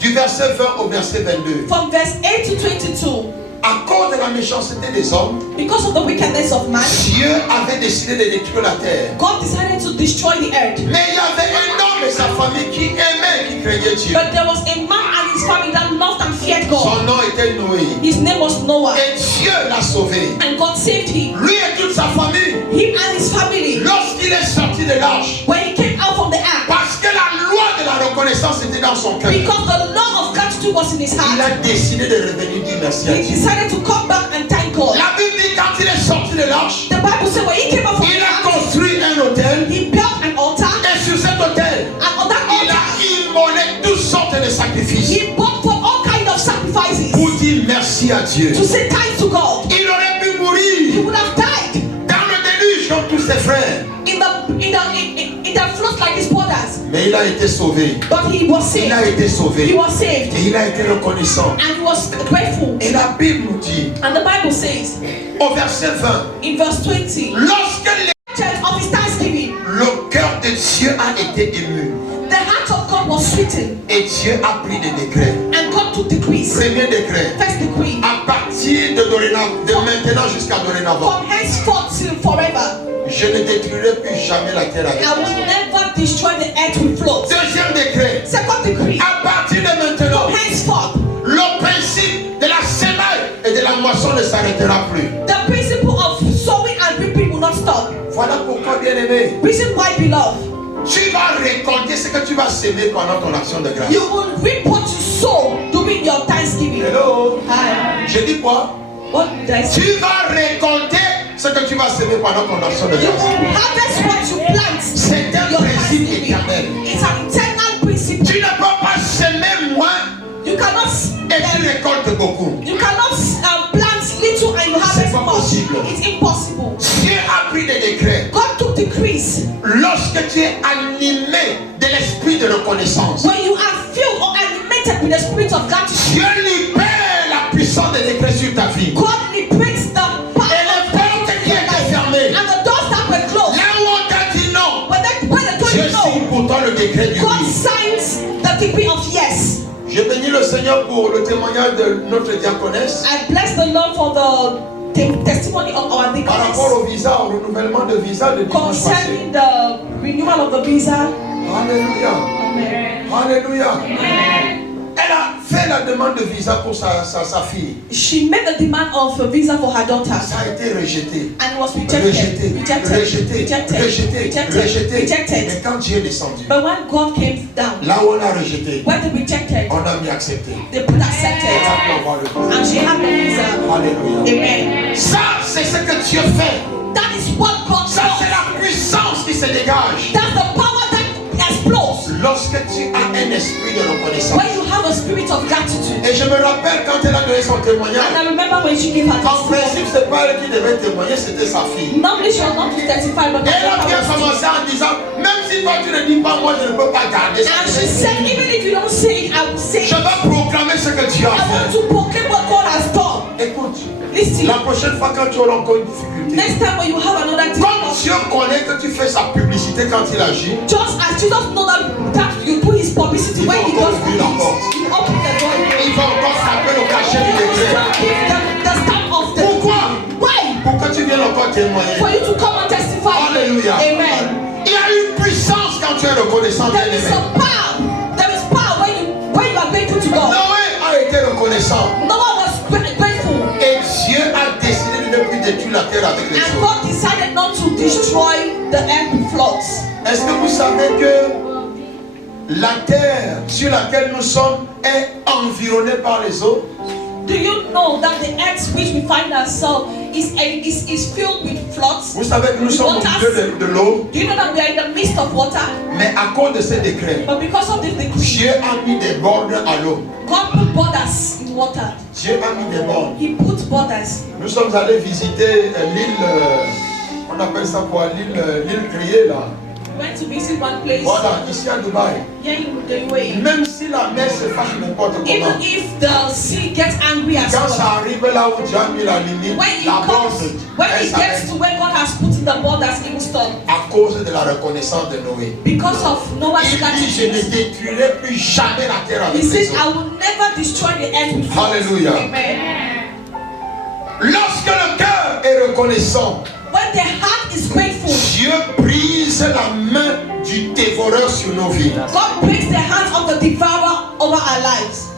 du verset 20 au verset 22. from verse 8 to 22. À cause de la méchanceté des hommes, Because of the wickedness of man, Dieu avait décidé de détruire la terre. God decided to destroy the earth. Mais il y avait un homme et sa famille qui aimaient, qui craignaient Dieu. But there was a man and his family that loved and feared God. Son nom était Noé. His name was Noah. Et Dieu l'a sauvé. And God saved him. Lui et toute sa famille, Him and his family. lorsqu'il est sorti de l'arche, When he came out from the ark, parce que la loi de la reconnaissance était dans son cœur, because the law of gratitude was in his il heart, a décidé de revenir dire merci à he Dieu. decided to come back and thank God. La Bible dit quand il est sorti de l'arche, The Bible says when he came out from il the a ark, construit un autel he built an altar, et sur cet autel, and on that il a altar, immolé toutes sortes de sacrifices he brought for all kinds of sacrifices pour dire merci à Dieu. to say thanks to God. Il aurait pu He mourir would have died dans le déluge comme tous ses frères, in the flood like his brothers, mais il a été sauvé. but he was Il a saved. été He sauvé was saved, et il a été reconnaissant. and he was grateful. Et la Bible nous dit And the Bible says au verset 20, in verse 20, lorsque of his thanksgiving, le cœur de Dieu a été ému the heart of God was sweetened, et Dieu a pris des décrets. and God took decrees. Premier décret, First decree, à partir de maintenant jusqu'à dorénavant, from henceforth till forever, je ne détruirai plus jamais la terre avec I will toi. never destroy the earth with floods. Deuxième décret, Second decree, à partir de maintenant, from henceforth, le principe de la semaille et de la moisson ne s'arrêtera plus. the principle of sowing and reaping will not stop. Voilà pourquoi, bien-aimé, Reason why, beloved, tu vas récolter ce que tu vas semer pendant ton action de grâce. you will reap what you sow during your thanksgiving. Hello. Hi. Je dis quoi? What did I say? Tu vas récolter ce que tu vas semer pendant ton action de You grâce. will harvest what you plant. C'est un Your principe thanksgiving. éternel. It's an internal principle. Tu ne peux pas semer moins You cannot et tu récoltes beaucoup. you cannot plant little and you harvest pas much. possible. It's impossible. Dieu a pris des décrets. God took decrees. Lorsque tu es animé de l'esprit de reconnaissance, When you are filled or animated with the spirit of gratitude, Dieu libère la puissance des décrets sur ta vie. God liberates the power Et les of portes God qui in your étaient life. fermées, And the doors that were closed, là où on t'a dit non, when they told Dieu you signe no, pour toi reçois le décret du God oui. signs the decree of yes. Je bénis le Seigneur pour le témoignage de notre diaconesse. I bless the Lord for the testimony of our Par rapport deaconess au visa, au renouvellement de visa de dimanche passé. concerning the renewal of the visa. Alléluia. Amen. Alléluia. Amen. Elle a fait la demande de visa pour sa fille. She made the demand of a visa for her daughter Ça a été rejeté. and it was rejected. Rejeté, Rejected. rejeté, Rejected. rejeté, Rejected. rejeté. Rejected. Mais quand Dieu est descendu, But when God came down, là où on a rejeté, when they rejected, on a mis accepté. they put Elle accepted a pu avoir le visa. and she had the visa. Alléluia. Amen. Ça, c'est ce que Dieu fait. That is what God Ça, c'est does. la puissance qui se dégage. That's the power that explodes Lorsque tu as un esprit de reconnaissance. when you have a spirit of gratitude. Et je me rappelle quand elle a donné son témoignage. And I remember when she gave her En testimony. principe, c'est pas elle qui devait témoigner, c'était sa fille. Normally she was not to testify, but Et elle a bien and commencé en disant, même si toi tu ne dis pas, moi je ne peux pas garder ça. she said, even if you don't say it, I will say Je it. vais proclamer ce que Dieu a I want fait. to proclaim what God has done. Écoute, Listen, la prochaine fois quand tu auras encore une difficulté, next time when you have another comme difficulty, Dieu connaît que tu fais sa publicité quand il agit, just as Jesus know that you do his publicity when he does this, you open the door. il va encore frapper le cachet du You will décret. still give the stamp of the Pourquoi? why? Pour que tu viennes encore témoigner. For you to come and testify. Alléluia. Amen. Il y a une puissance quand tu es reconnaissant, There is bien-aimé. a power. There is power when you are grateful to God. Noé a été reconnaissant. Noah was grateful. Et Dieu a décidé de ne plus détruire la terre avec les And eaux. God decided not to destroy the earth with floods. Est-ce que vous savez que la terre sur laquelle nous sommes est environnée par les eaux? Do you know that the earth which we find ourselves is filled with floods? Vous savez que nous sommes au milieu de l'eau, Do you know that we are in the midst of water? mais à cause de ces décrets, But because of this decree, Dieu a mis des bornes à l'eau. God put borders in water. Dieu a mis des bornes. He put borders. Nous sommes allés visiter l'île, on appelle ça quoi, l'île Criée là. We went to visit one place Voilà, ici à Dubaï. here in the UAE. Même si la mer se fâche n'importe comment, Even if the sea gets angry as quand well, ça arrive là où Dieu a mis la limite, when it la borne, comes, when elle it gets s'arrête to where God has put in the borders, it will stop. à cause de la reconnaissance de Noé. Because of Noah's Il dit, je ne gratitude, détruirai plus jamais la terre avec he les says, eaux. I will never destroy the earth with floods. Alléluia. Amen. Lorsque le cœur est reconnaissant, When the heart is grateful, Dieu brise la main du dévoreur sur nos vies. God breaks the hands of the devourer over our lives.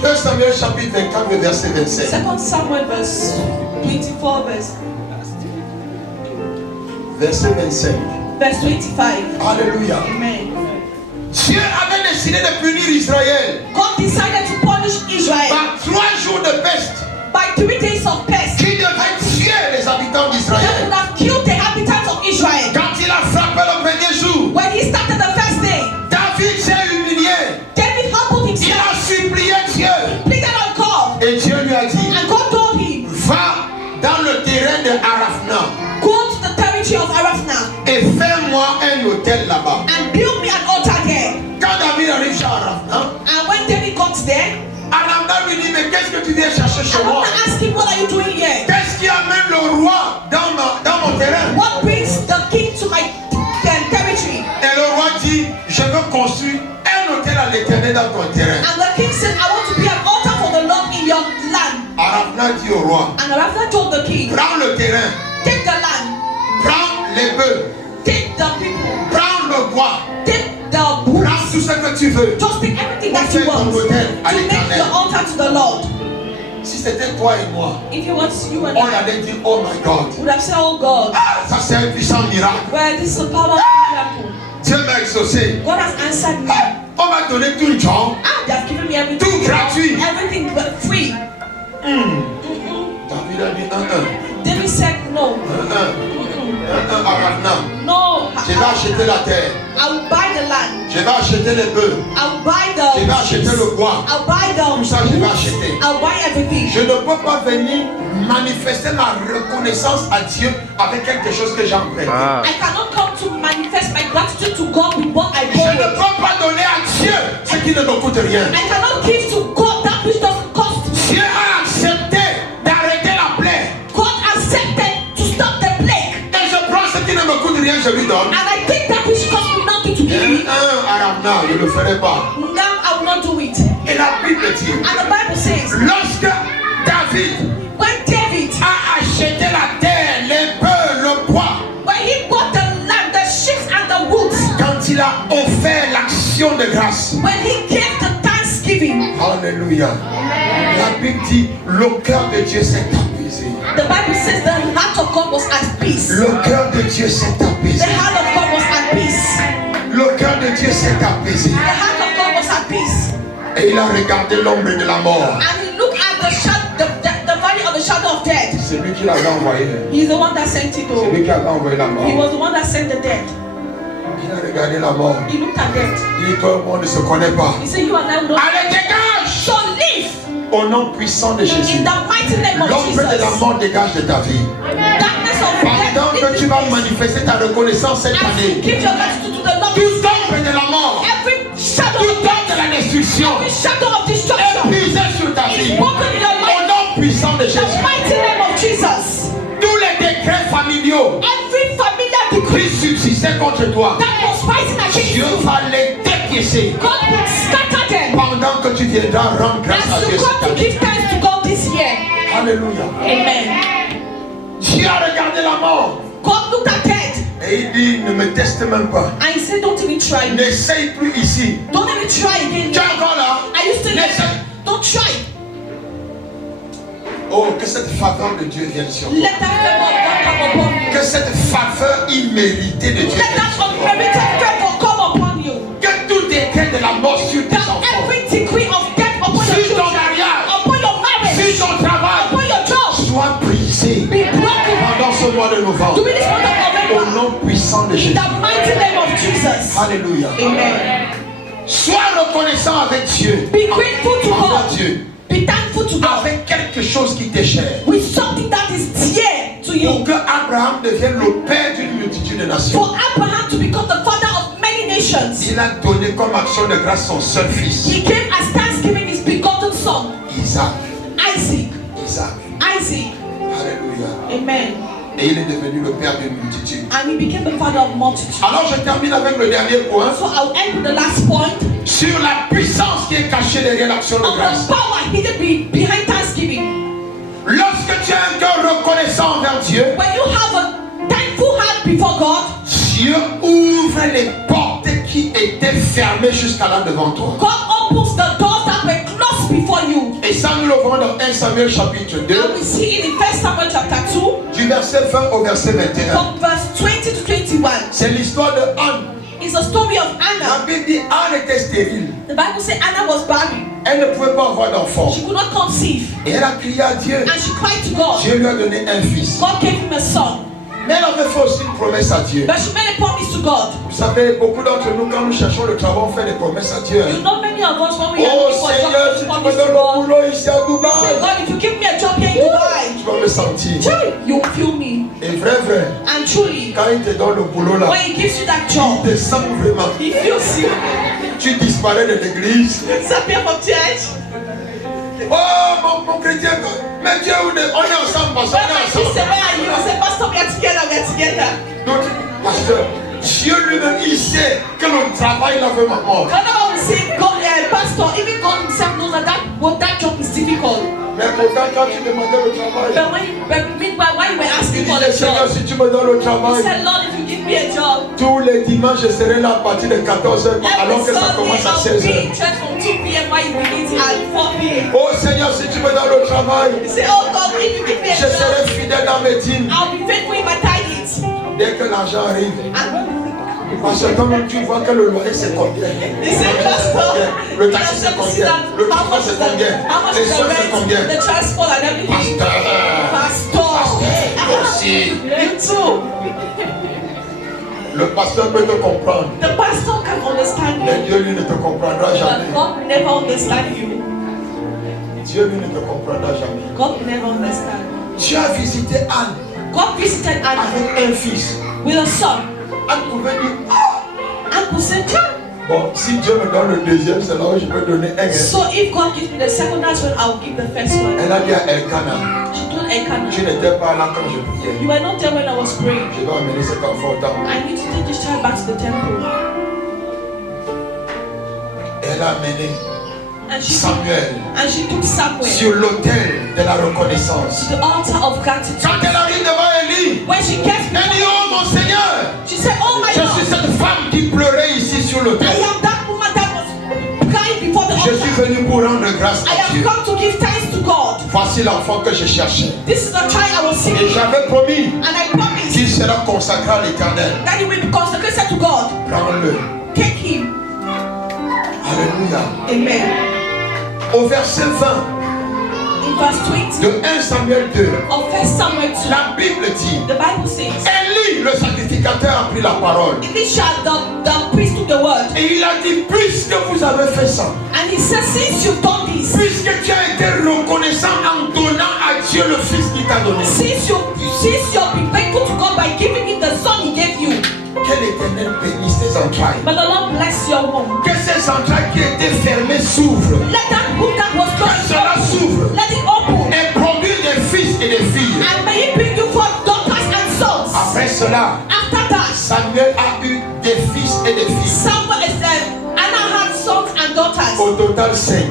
2 Samuel chapitre 24, verset 27. 2 Samuel verse 24, Verset 25. verse 25. Alléluia. Amen. Dieu avait décidé de punir Israël God decided to punish Israel par 3 jours de peste by 3 days of pest qui devait tuer les habitants that d'Israël. would have killed the inhabitants of Israel. Quand il a frappé le premier jour, When he started the first day, David s'est humilié. David humbled Il himself, a supplié Dieu. pleaded on God, Et Dieu lui a dit, and God told him, va dans le terrain de Arafna go to the territory of Arafna et fais-moi un hôtel là-bas. and build me an altar there. Quand David arrive chez Arafna, And when David got there, Arafna lui dit, mais qu'est-ce que tu viens chercher chez moi? Arafna asked him, what are you doing here? Qu'est-ce qui amène le roi dans mon terrain? What brings the king to my territory? Et le roi dit, je veux construire un hôtel à l'éternel dans ton terrain. And the king said, I want to be an altar for the Lord in your land. Arafna dit au roi, And Arafna told the king, prends le terrain, take the land, prends les bœufs, take the people, prends le bois, take the prends books. tout ce que tu veux. Just take everything that Fais you ton want hôtel à to make l'éternel. the altar to the Lord. Si c'était toi et moi, If it was you and on I, allait dire, oh my God, would have said, oh God, ah, ça c'est un puissant miracle. well, this is a powerful miracle. Dieu m'a exaucé. God has answered me. Ah, on m'a donné tout le temps. Ah, they have given me everything. Tout gratuit. Everything but free. David a dit David said, no. Arafna. No. Je vais acheter la terre. I will buy the land. Je vais acheter les bœufs. I will buy Je vais the acheter le bois. I'll buy the Tout ça, je vais acheter. I'll buy everything. Je ne peux pas venir manifester ma reconnaissance à Dieu avec quelque chose que j'ai emprunté. I cannot come to manifest my gratitude to God with what I Je ne borrowed. peux pas donner à Dieu ce qui ne me coûte rien. I cannot give to God that which doesn't cost me. Dieu a accepté d'arrêter la plaie. God accepted to stop the plague. Et je prends ce qui ne me coûte rien, je lui donne. And I take that which cost me nothing to give give me. Aramna, je ne le ferai pas. Now I will not do it. Et la Bible dit, And the Bible says, lorsque David when David, a acheté la terre, les bœufs, le bois, when he bought the land, the sheep and the woods, quand il a offert l'action de grâce, when he gave the thanksgiving, alléluia, la Bible dit, le cœur de Dieu s'est apaisé. the Bible says the heart of God was at peace. Le cœur de Dieu s'est The apaisé. heart of God was at peace. Le cœur de Dieu s'est apaisé. The heart of God was at peace. Et il a regardé l'ombre de la mort. And he looked at the valley of the shadow of death. C'est lui qui l'avait envoyé. He's the one that sent it C'est over. lui qui avait envoyé la mort. He was the one that sent the dead. Il a regardé la mort. He looked at death. Il dit, toi, on ne se connaît pas. He said, you and I will not. Allez, dégage! So live Au nom puissant de Jésus. in the mighty name of L'ombre de la Jesus. mort dégage de ta vie. Darkness of Pendant que tu vas death. manifester ta reconnaissance cette As you année, give your gratitude to the Lord, toute ombre de la mort, every shadow toute of ombre death, de la destruction every shadow of est destruction brisée sur ta is vie. broken in your Au life. nom puissant de The Jésus. mighty name of Jesus. Tous les décrets familiaux Every familiar decree qui subsistaient contre toi, that was fighting against Dieu you, va les dépiécer God will scatter them. pendant que tu viendras rendre grâce à As Dieu you cette come to année. give thanks to God this year. Alléluia. Amen. Dieu a regardé la mort God looked at death et il dit, ne me teste même pas. and he said, don't even try. N'essaye plus ici. Don't even try again. Tu es encore là? Are you still N'essaye. there? Don't try. Oh, que cette faveur de Dieu vienne sur toi. Let that favor of God come upon you. Que cette faveur imméritée de Dieu Let vienne that sur toi. unmerited favor come upon you. Que tout décret de la mort sur tes That enfants, every decree of death upon your sur ton children, mariage, upon your marriage, sur ton travail, upon your job, soit brisé be broken pendant ce mois de novembre. during this month of Au November. nom puissant de In Jésus. the mighty name of Jesus. Alléluia. Amen. Sois reconnaissant avec Dieu. Be grateful to Envers God. Dieu. Be thankful to God. Avec quelque chose qui t'est cher. With something that is dear to Pour you. que Abraham devienne le père d'une multitude de nations. For Abraham to become the father of many nations, Il a donné comme action de grâce son seul fils, he gave as thanksgiving his begotten son, Isaac. Isaac. Isaac. Isaac. Alléluia. Amen. Et il est devenu le père d'une multitude. And he became the father of multitudes. Alors je termine avec le dernier point So I'll end with the last point sur la puissance qui est cachée derrière l'action de on grâce. the power hidden behind thanksgiving. Lorsque tu as un cœur reconnaissant envers Dieu, When you have a thankful heart before God, Dieu ouvre les portes qui étaient fermées jusqu'à là devant toi. God opens the doors that were closed before you. Et ça, nous le voyons dans 1 Samuel chapitre 2, And we see it in 1 Samuel chapter 2, du verset 20 au verset 21. from verse 20 to 21. C'est l'histoire de Anne. It's a story of La Anna. Bible dit Anne était stérile. The Bible says Anna was barren. Elle ne pouvait pas avoir d'enfant. She could not conceive. Et elle a crié à Dieu. And she cried to God. Dieu lui a donné un fils. God gave him a son. Mais elle avait fait aussi une promesse à Dieu. But she made a promise to God. Vous savez, beaucoup d'entre nous, quand nous cherchons le travail, on fait des promesses à Dieu. You know, many of us, when we are Oh looking for a Seigneur, job, si we tu me promise to donnes le God. boulot ici à Say, Dubaï, God, if you give me a job here in Dubai, tu vas me sentir. you will feel me. Et vrai, And truly, quand il te donne le boulot là, when he gives you that il job, te sent vraiment. he feels you. Tu disparais de l'église. Disappear from church. Oh, mon chrétien, mais Dieu, on est ensemble, parce qu'on When my est sister, ensemble. where are you? I say, Pastor, we are together, we are together. Donc, pasteur, Dieu lui-même, il sait que le travail là veut ma mort. Whenever we say, God, Pastor, even God himself knows that job is difficult. Mais pourtant, quand tu demandais le travail, But meanwhile, when you were il asking for disait, the Seigneur, job, si tu me donnes le he travail, said, Lord, if you give me a job, tous les dimanches, je serai là à partir de 14h, alors every que ça Sunday commence à I'll be 16h. in church from 2 p.m. while you begin at 4 p.m. Oh Seigneur, si tu me donnes le travail, He said, oh God, if you give me a je serai job, fidèle dans mes dîmes. I'll be faithful in my tithes. Dès que l'argent arrive, And parce que toi-même tu vois que le loyer c'est combien, he said, Pastor, le taxi c'est combien, le transport c'est combien, how much les is the soins c'est rent, combien. the transport and everything? Pasteur, Pastor, aussi, you too. le pasteur peut te comprendre, The pastor can understand mais you, Dieu lui ne te comprendra but jamais. God will never understand you. Dieu lui ne te comprendra jamais. God will never understand. Dieu a visité Anne God visited Anna avec un fils. with a son. Anne pouvait dire, ah, And said, child. bon, si Dieu me donne le deuxième, c'est là où je peux donner un. So if God gives me the second, that's when I'll give the first one. Elle a dit à Elkanah, She told Elkanah, tu n'étais pas là quand je priais. you were not there when I was praying. Je vais emmener cet enfant au temple. I need to take this child back to the temple. Elle a amené And she Samuel took Samuel sur l'autel de la reconnaissance. to the altar of gratitude. Quand elle arrive devant Élie, When she gets elle dit, before oh mon Seigneur, she said, oh my je suis God, cette femme qui pleurait ici sur I l'autel. am that woman that was crying before the Je suis altar. venu pour rendre grâce I à have Dieu. come to give thanks to God. Voici l'enfant que je cherchais. This is the child I was Et seeking. j'avais promis And I promise qu'il sera consacré à l'Éternel. that he will be consecrated to God. Prends-le. Take him. Alléluia. Amen. Au verset 20 In verse 20 de 1 Samuel 2, of 1 Samuel 2, la Bible dit, the Bible says, Élie, le sacrificateur, a pris la parole. Elisha, the priest, took the word. Et il a dit, puisque vous avez fait ça, And he said, since you've done this, puisque tu as été reconnaissant en donnant à Dieu le Fils qu'il t'a donné, since you've been faithful to God by giving him the son he gave you, que l'Éternel bénisse tes entrailles. but the Lord bless your womb. Que ces entrailles qui étaient fermées s'ouvrent. Let that book that was Que cela closed, s'ouvre let it open. et produise des fils et des filles. And may it bring you forth daughters and sons. Après cela, After that, Samuel a eu des fils et des filles. Samuel said, Anna had sons and daughters. Au total 5.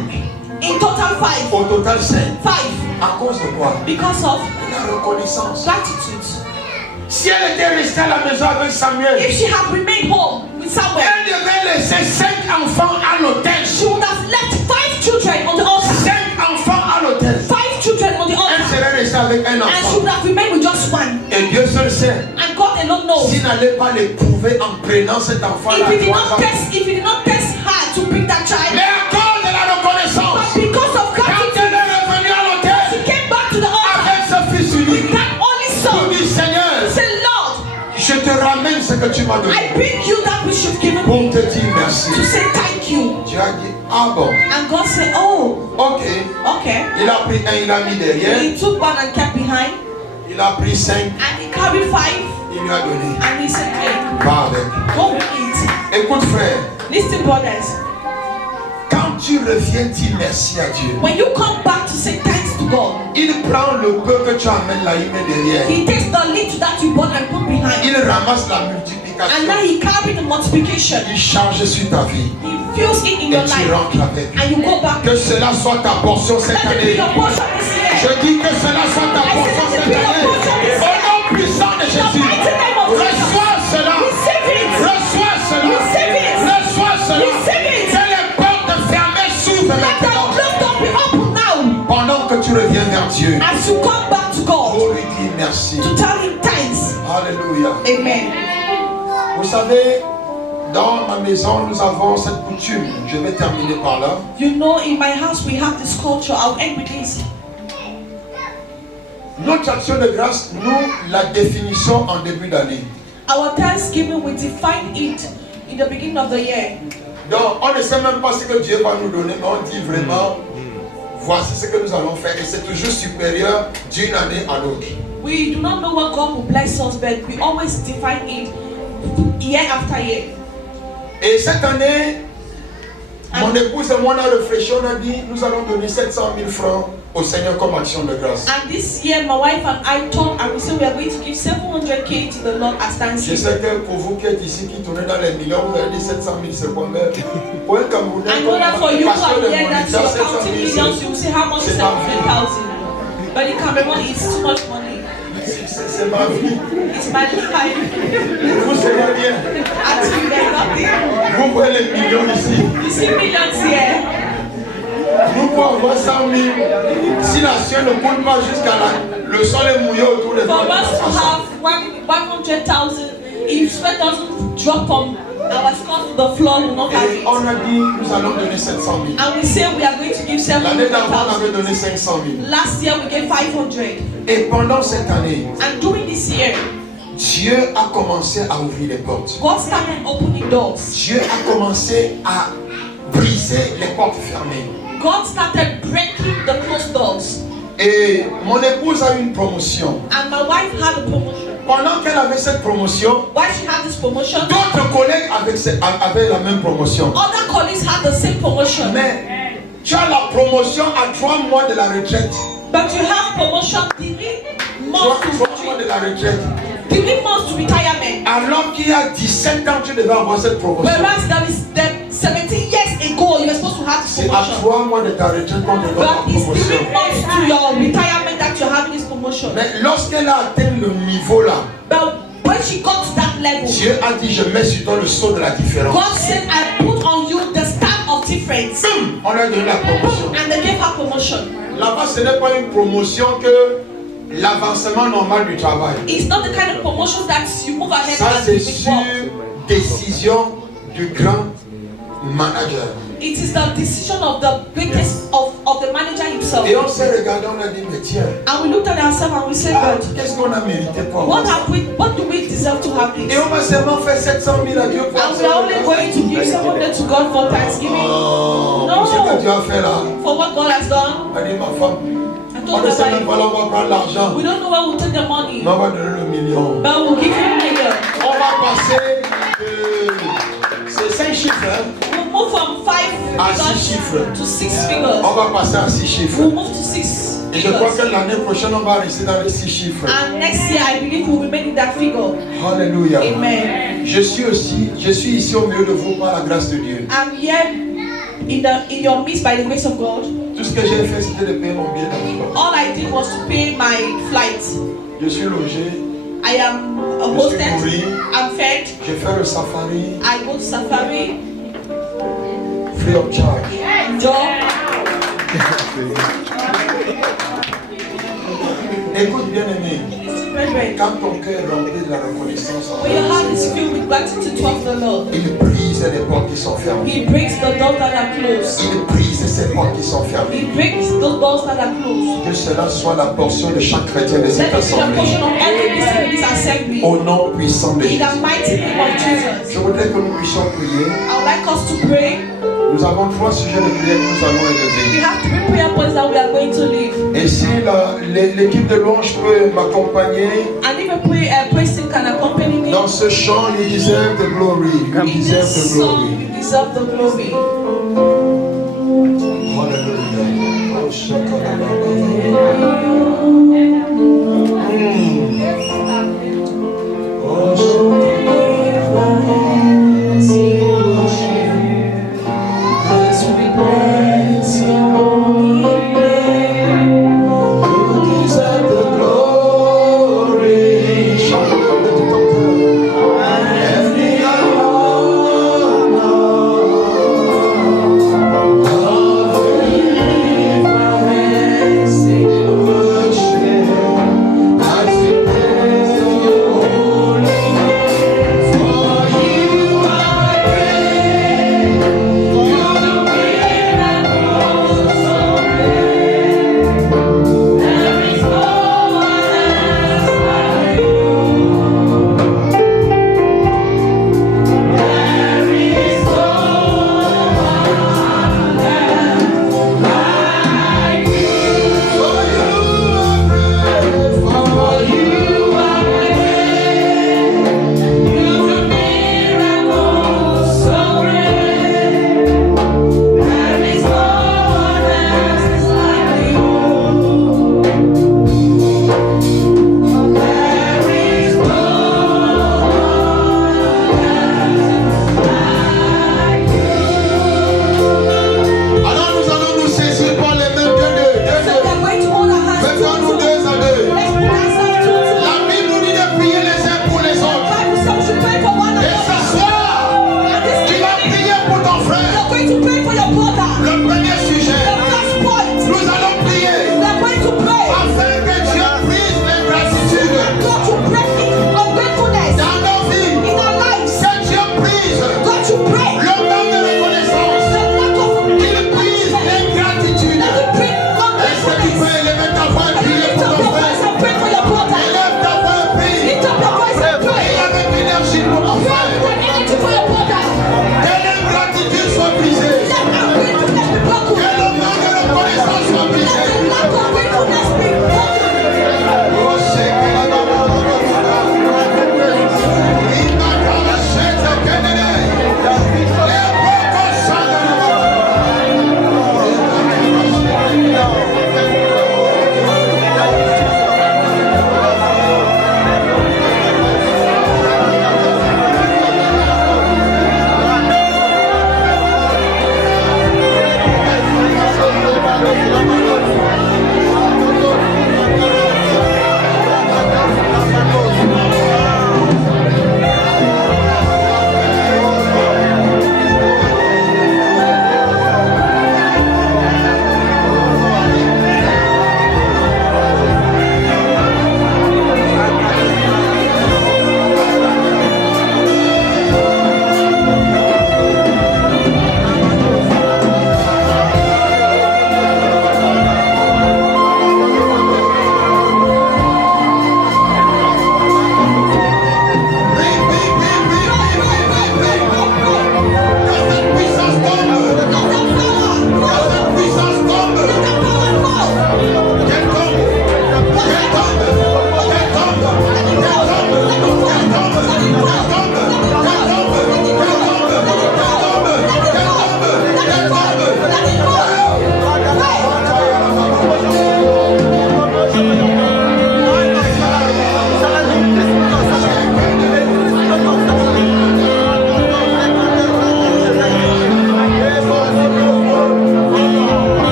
In total 5. Au total 5. 5. À cause de quoi? Because of La reconnaissance. gratitude. Si elle était restée à la maison avec Samuel, If she had remained home with Samuel, elle devait laisser 5 enfants à l'autel. she would have left 5 children on the altar. 5 enfants à l'autel. 5 children on the Elle altar. serait restée avec un And she enfant. would have remained with just one. Et Dieu seul sait. And God alone knows. S'il n'allait pas l'éprouver en prenant cet enfant-là, If he did not test her to bring that child, mais à cause de la reconnaissance, but because of quand gratitude, elle est revenue à she l'autel came back to the altar avec ce fils with unique, that only il son. dit Seigneur, Say, Lord, je te ramène ce que tu m'as donné I bring you that which you've given pour me, te dire merci. to say thank you. Dieu a dit, ah bon, And God said, oh, ok. okay. Il a pris un, il a mis derrière. He took one and kept behind, Il a pris 5, and he carried 5, il lui a donné. and he said, hey, Va avec. go with it. Écoute frère, Listen, brothers, quand tu reviens dire merci à Dieu, when you come back to say thanks to God, il prend le peu que tu amènes là, il met derrière. he takes the little that you bought and put behind, Il ramasse la and multiplication. now he carries the multiplication. Il charge sur ta vie. He fills it in Et your tu life, rentres avec. and you go back. Que cela soit ta portion cette Let it be année. your portion this year. Je dis que cela soit ta portion cette année. Au nom puissant de Jésus. Reçois cela. Receive it. Reçois cela. Receive it. Reçois cela. Receive it. Que les portes fermées s'ouvrent Let the maintenant. closed door be open now. Pendant que tu reviens vers Dieu, As you come back to God pour lui dire merci. to tell him thanks. Alléluia. Amen. Vous savez, dans ma maison, nous avons cette coutume. Je vais terminer par là. You know, in my house we have this culture. I'll end with this. Notre action de grâce, nous la définissons en début d'année. Our Thanksgiving, we define it in the beginning of the year. Donc, on ne sait même pas ce que Dieu va nous donner, mais on dit vraiment, voici ce que nous allons faire. Et c'est toujours supérieur d'une année à l'autre. We do not know what God will bless us, but we always define it year after year. Et cette année, mon épouse et moi, on a réfléchi, on a dit, nous allons donner 700 000 francs au Seigneur comme action de grâce. And this year, my wife and I talked and we said we are going to give 700K to the Lord as Je thanksgiving. sais que pour vous qui êtes ici, qui tournez dans les millions, vous avez dit 700 000, c'est quoi même? Pour un Camerounais, I know that for you who pasteur are de here that Monitor, you're 700 counting 000, millions, you will say how much is c'est ma vie. 700,000. But in Cameroon, it's too much money. C'est ma vie. It's my life. Vous savez bien. Actually, there's nothing. Vous voyez les millions ici. You see millions here. Nous pouvons avoir 100 000. Si la ciel ne coule pas jusqu'à le sol est mouillé autour de nous. For us to have 100,000, if sweat doesn't drop from our skull to the floor, we will not have Et it. on a dit, nous allons donner 700 000. And we say we are going to give L'année d'avant, on avait 700,000. donné 500 000. Last year we gave 500. Et pendant cette année, And during this year, Dieu a commencé à ouvrir les portes. God started opening doors. Dieu a commencé à briser les portes fermées. God started breaking the closed doors. Et mon épouse a eu une promotion. And my wife had a promotion. Pendant qu'elle avait cette promotion, While she had this promotion, d'autres collègues avaient la même promotion. other colleagues had the same promotion. Mais tu as la promotion à 3 mois de la retraite. But you have promotion 3 months to 3 mois de la retraite. 3 months to retirement. Alors qu'il y a 17 ans, tu devais avoir cette promotion. Whereas there is 17 years ago, So you were supposed to have this C'est à promotion. 3 mois de ta retraite qu'on te donne la But it's promotion. 3 months to your retirement that you're having this promotion. Mais lorsqu'elle a atteint le niveau là, But when she got to that level, Dieu a dit, je mets sur toi le sceau de la différence. God said, I put on you the stamp of difference. Boum, on lui a donné la promotion. And they gave her promotion. Là-bas, ce n'est pas une promotion que l'avancement normal du travail. It's not the kind of promotion that you move ahead Ça, as c'est you sur work. décision du grand manager. It is the decision of the greatest of the manager himself. Et on s'est regardé, on a dit, mais tiens, And we looked at ourselves and we said, God, qu'est-ce qu'on a mérité pour what avoir ça? do we deserve to have Et this? on va seulement faire 700 000 à Dieu pour And we are only going to give 700 to God for Thanksgiving. Oh, pour ce que Dieu a fait là. For what God has done. On a dit, ma femme, I on told ne her, sait même pas là, on va prendre l'argent. we don't know where we'll take the money, Mais on va donner le million. but we'll give him a million. On va passer de... C'est 5 chiffres, hein? We'll move from 5 À 6 figures chiffres. to 6 figures. On va passer à 6 chiffres. We'll move to 6 Et je crois figures. que l'année prochaine, on va rester dans les 6 chiffres. And next year, I believe we'll remain in that figure. Alléluia. Amen. Je suis ici au milieu de vous par la grâce de Dieu. I'm here in your midst by the grace of God. Tout ce que j'ai fait, c'était de payer mon billet d'avion. All I did was to pay my flight. Je suis logé, I am je suis hosted. nourri, I'm fed. j'ai fait le safari, I go to safari. free of charge. Job. Écoute bien aimé, Brethren, quand ton cœur est rempli de la reconnaissance, when your heart is filled with gratitude towards the Lord, il brise les portes qui sont fermées. He breaks the doors that are closed. Il brise ces portes qui sont He fermées. breaks those doors that are closed. Que cela soit la portion de chaque chrétien de Let cette it be the assemblée. portion of every Christian in this assembly. Au nom puissant de In Jésus. the mighty name of Jesus. Je voudrais que nous puissions prier. I would like us to pray. Nous avons 3 sujets de prière que nous allons We élever. have 3 prayer points that we are going to leave. Et si l'équipe de louange peut m'accompagner And if a praise team can accompany me dans ce chant, you deserve the glory. You in deserve the this glory. song, you deserve the glory. Hallelujah. Oh, shakalababa. Oh, shakalababa. As we bless your holy name. You deserve the glory. Chante de ton cœur. Every honor.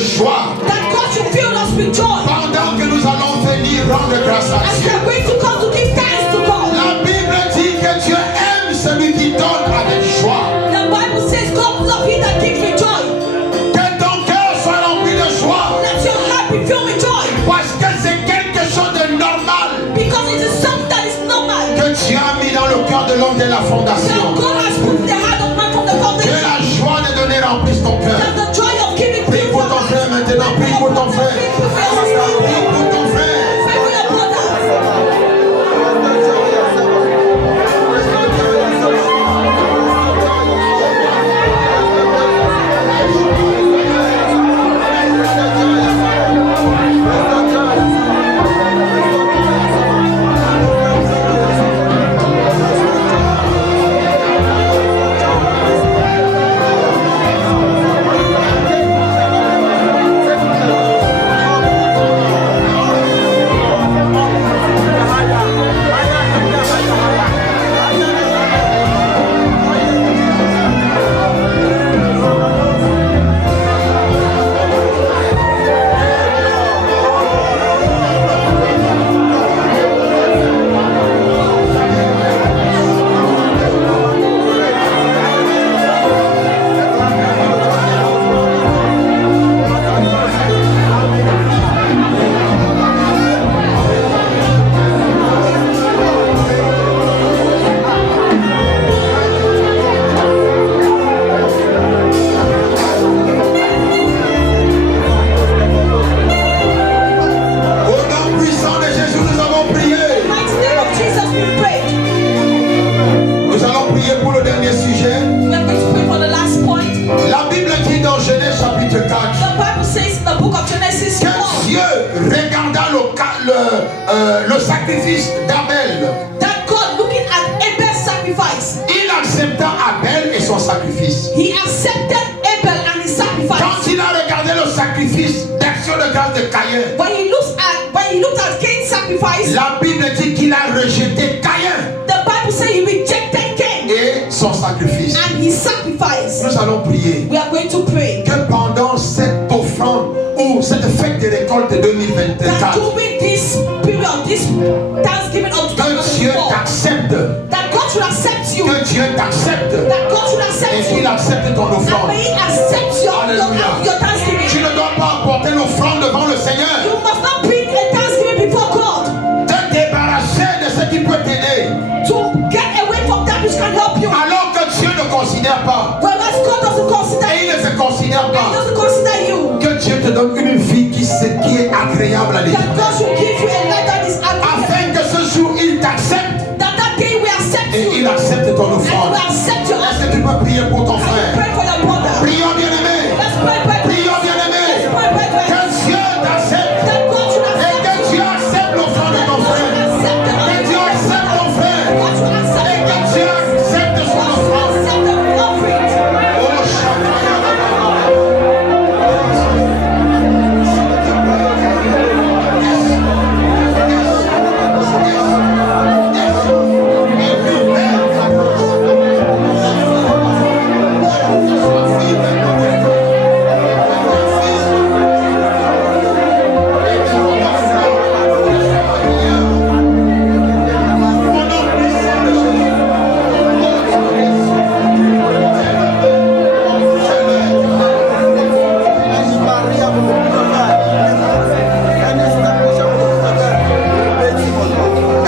joie. That God should fill us with joy. Pendant que nous allons venir rendre grâce à As we Dieu. are going to come to give thanks to God. La Bible dit que Dieu aime celui qui donne avec joie. The Bible says God love he that gives with joy. Que ton cœur soit rempli de joie. Let your heart be filled with joy. Parce que c'est quelque chose de normal Because it is something that is normal. que Dieu a mis dans le cœur de l'homme dès la That fondation. God has put in the heart of man from the Que foundation. la joie de donner remplisse ton cœur. That the joy of giving Prie fills pour your ton heart. frère maintenant. Prie pour ton frère. Pray for your Prie sister. pour ton frère. Pray for your brother. le sacrifice d'Abel. That God looking at Abel's sacrifice. Il accepta Abel et son sacrifice. He accepted Abel and his sacrifice. Quand il a regardé le sacrifice d'action de grâce de Caïn, When he looked at Cain's sacrifice, la Bible dit qu'il a rejeté Caïn the Bible says he rejected Cain et son sacrifice. and his sacrifice. Nous allons prier We are going to pray que pendant cette offrande ou cette fête de récolte that 2024, during this period, this Thanksgiving of que Dieu 2024, t'accepte, that God should accept you, que Dieu t'accepte that God should et accept you, qu'il accepte ton and offrande. may He accept your Alléluia. Thanksgiving. Tu ne dois pas apporter l'offrande devant le Seigneur. You must not bring a Thanksgiving before God Te débarrasser de ce qui peut t'aider. to get away from that which can help you. Alors que Dieu ne considère pas. Whereas God doesn't consider Et il you, ne se considère He pas. doesn't consider you. Que Dieu te donne une vie qui est agréable à That l'Éternel. God should give you a life that is Afin agreeable. que ce jour il t'accepte That day we accept et you il accepte ton and offrande. we accept your Est-ce offering. que tu peux prier pour ton And we frère? pray for your brother. Prions bien-aimé. Let's pray. Prions Let's bien-aimé. pray. Que Dieu t'accepte. That God should Et accept que you. Dieu accepte l'offrande de ton frère. Accept the Que Dieu accepte ton frère. God should accept Et que Dieu accepte son offrande. accept the offering. Oh, Shakaya.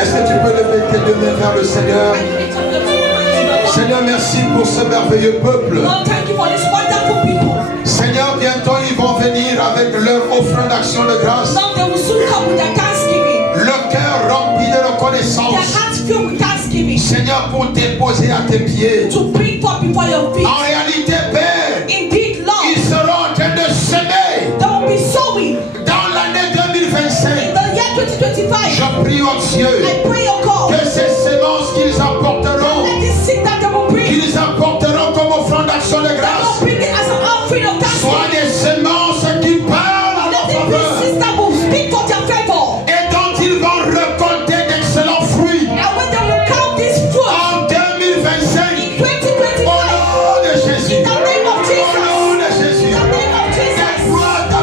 Est-ce que tu peux lever tes deux mains vers le Seigneur? Seigneur, merci pour ce merveilleux peuple. Lord, thank you for this wonderful people. Seigneur, bientôt ils vont venir avec leur offrande d'action de grâce. Lord, they will soon come with their thanksgiving. Le cœur rempli de Their reconnaissance. hearts filled with thanksgiving. Seigneur, pour déposer à tes pieds. To bring forth before your feet. En réalité, Père, Indeed, Lord, ils seront en train de semer they will be sowing dans l'année in 2025. the year 2025. Je prie au Dieu I pray, O God, que ces semences qu'ils apporteront, let this seed that they will bring, qu'ils apporteront comme offrande d'action de they grâce, will bring it as an offering of soient thanksgiving. des semences qui parlent à leur Let it be faveur seeds that will speak for their favor. et dont ils vont récolter d'excellents fruits And when they will count this fruit en 2025. in Au 2025, nom de Jésus. in the name of Au Jesus, nom de Jésus. in the name of Jesus, Déploie ta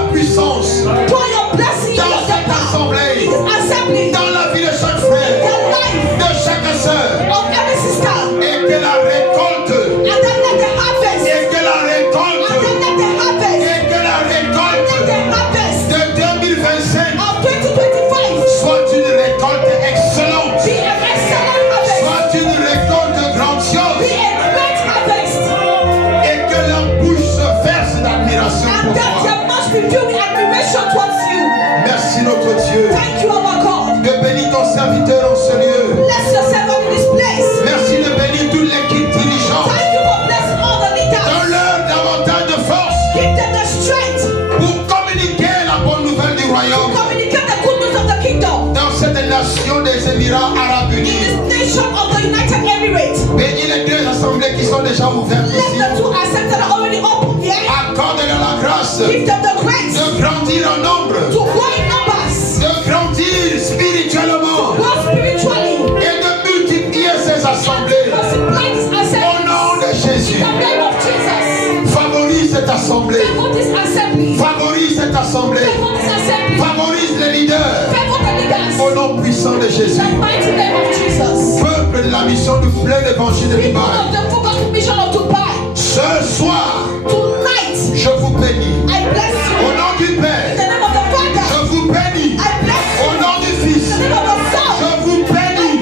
just be filled with admiration towards you. Merci notre Dieu Thank you, our God. de bénir ton serviteur en ce lieu. Bless yourself in this place. Merci de bénir toute l'équipe dirigeante. Thank you for blessing all the leaders. Donne-leur davantage de force Give them the strength pour communiquer la bonne nouvelle du to royaume communicate the good news of the kingdom dans cette nation des Émirats Arabes in Unis. this nation of the United Emirates. Bénis les deux assemblées qui sont déjà ouvertes Let ici. the two assembly that are already open here. Accorde-leur la grâce Give them the grace de grandir en nombre, to grow in numbers, de grandir spirituellement grow spiritually, et de multiplier ces assemblées. multiply this Au assembly. nom de Jésus, In the name of Jesus. favorise cette assemblée. Favor this assembly. Favorise cette assemblée. Favor this assembly. Favorise les leaders. Favor the leaders. Au nom puissant de Jésus. In the mighty name of Jesus. Peuple de la mission du plein évangile de People Dubaï. of the focused mission of Dubai. Ce soir, Tonight, je vous bénis. I bless Au you. nom du In the Père, name of the Father. je vous bénis. I bless Au you. nom du Fils, In the name of the Son. je vous bénis.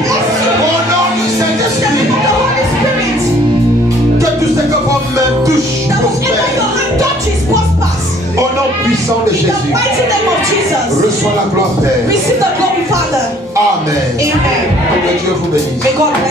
Au nom du In the name Saint-Esprit, of the Holy Spirit. que tout ce que vos mains touchent That whatever prospère. your hand touches prospers. Au nom puissant de In the Jésus, mighty name of Jesus. reçois la gloire, Père. Receive the glory, Father. Amen. Amen. Que Dieu vous bénisse. May God bless.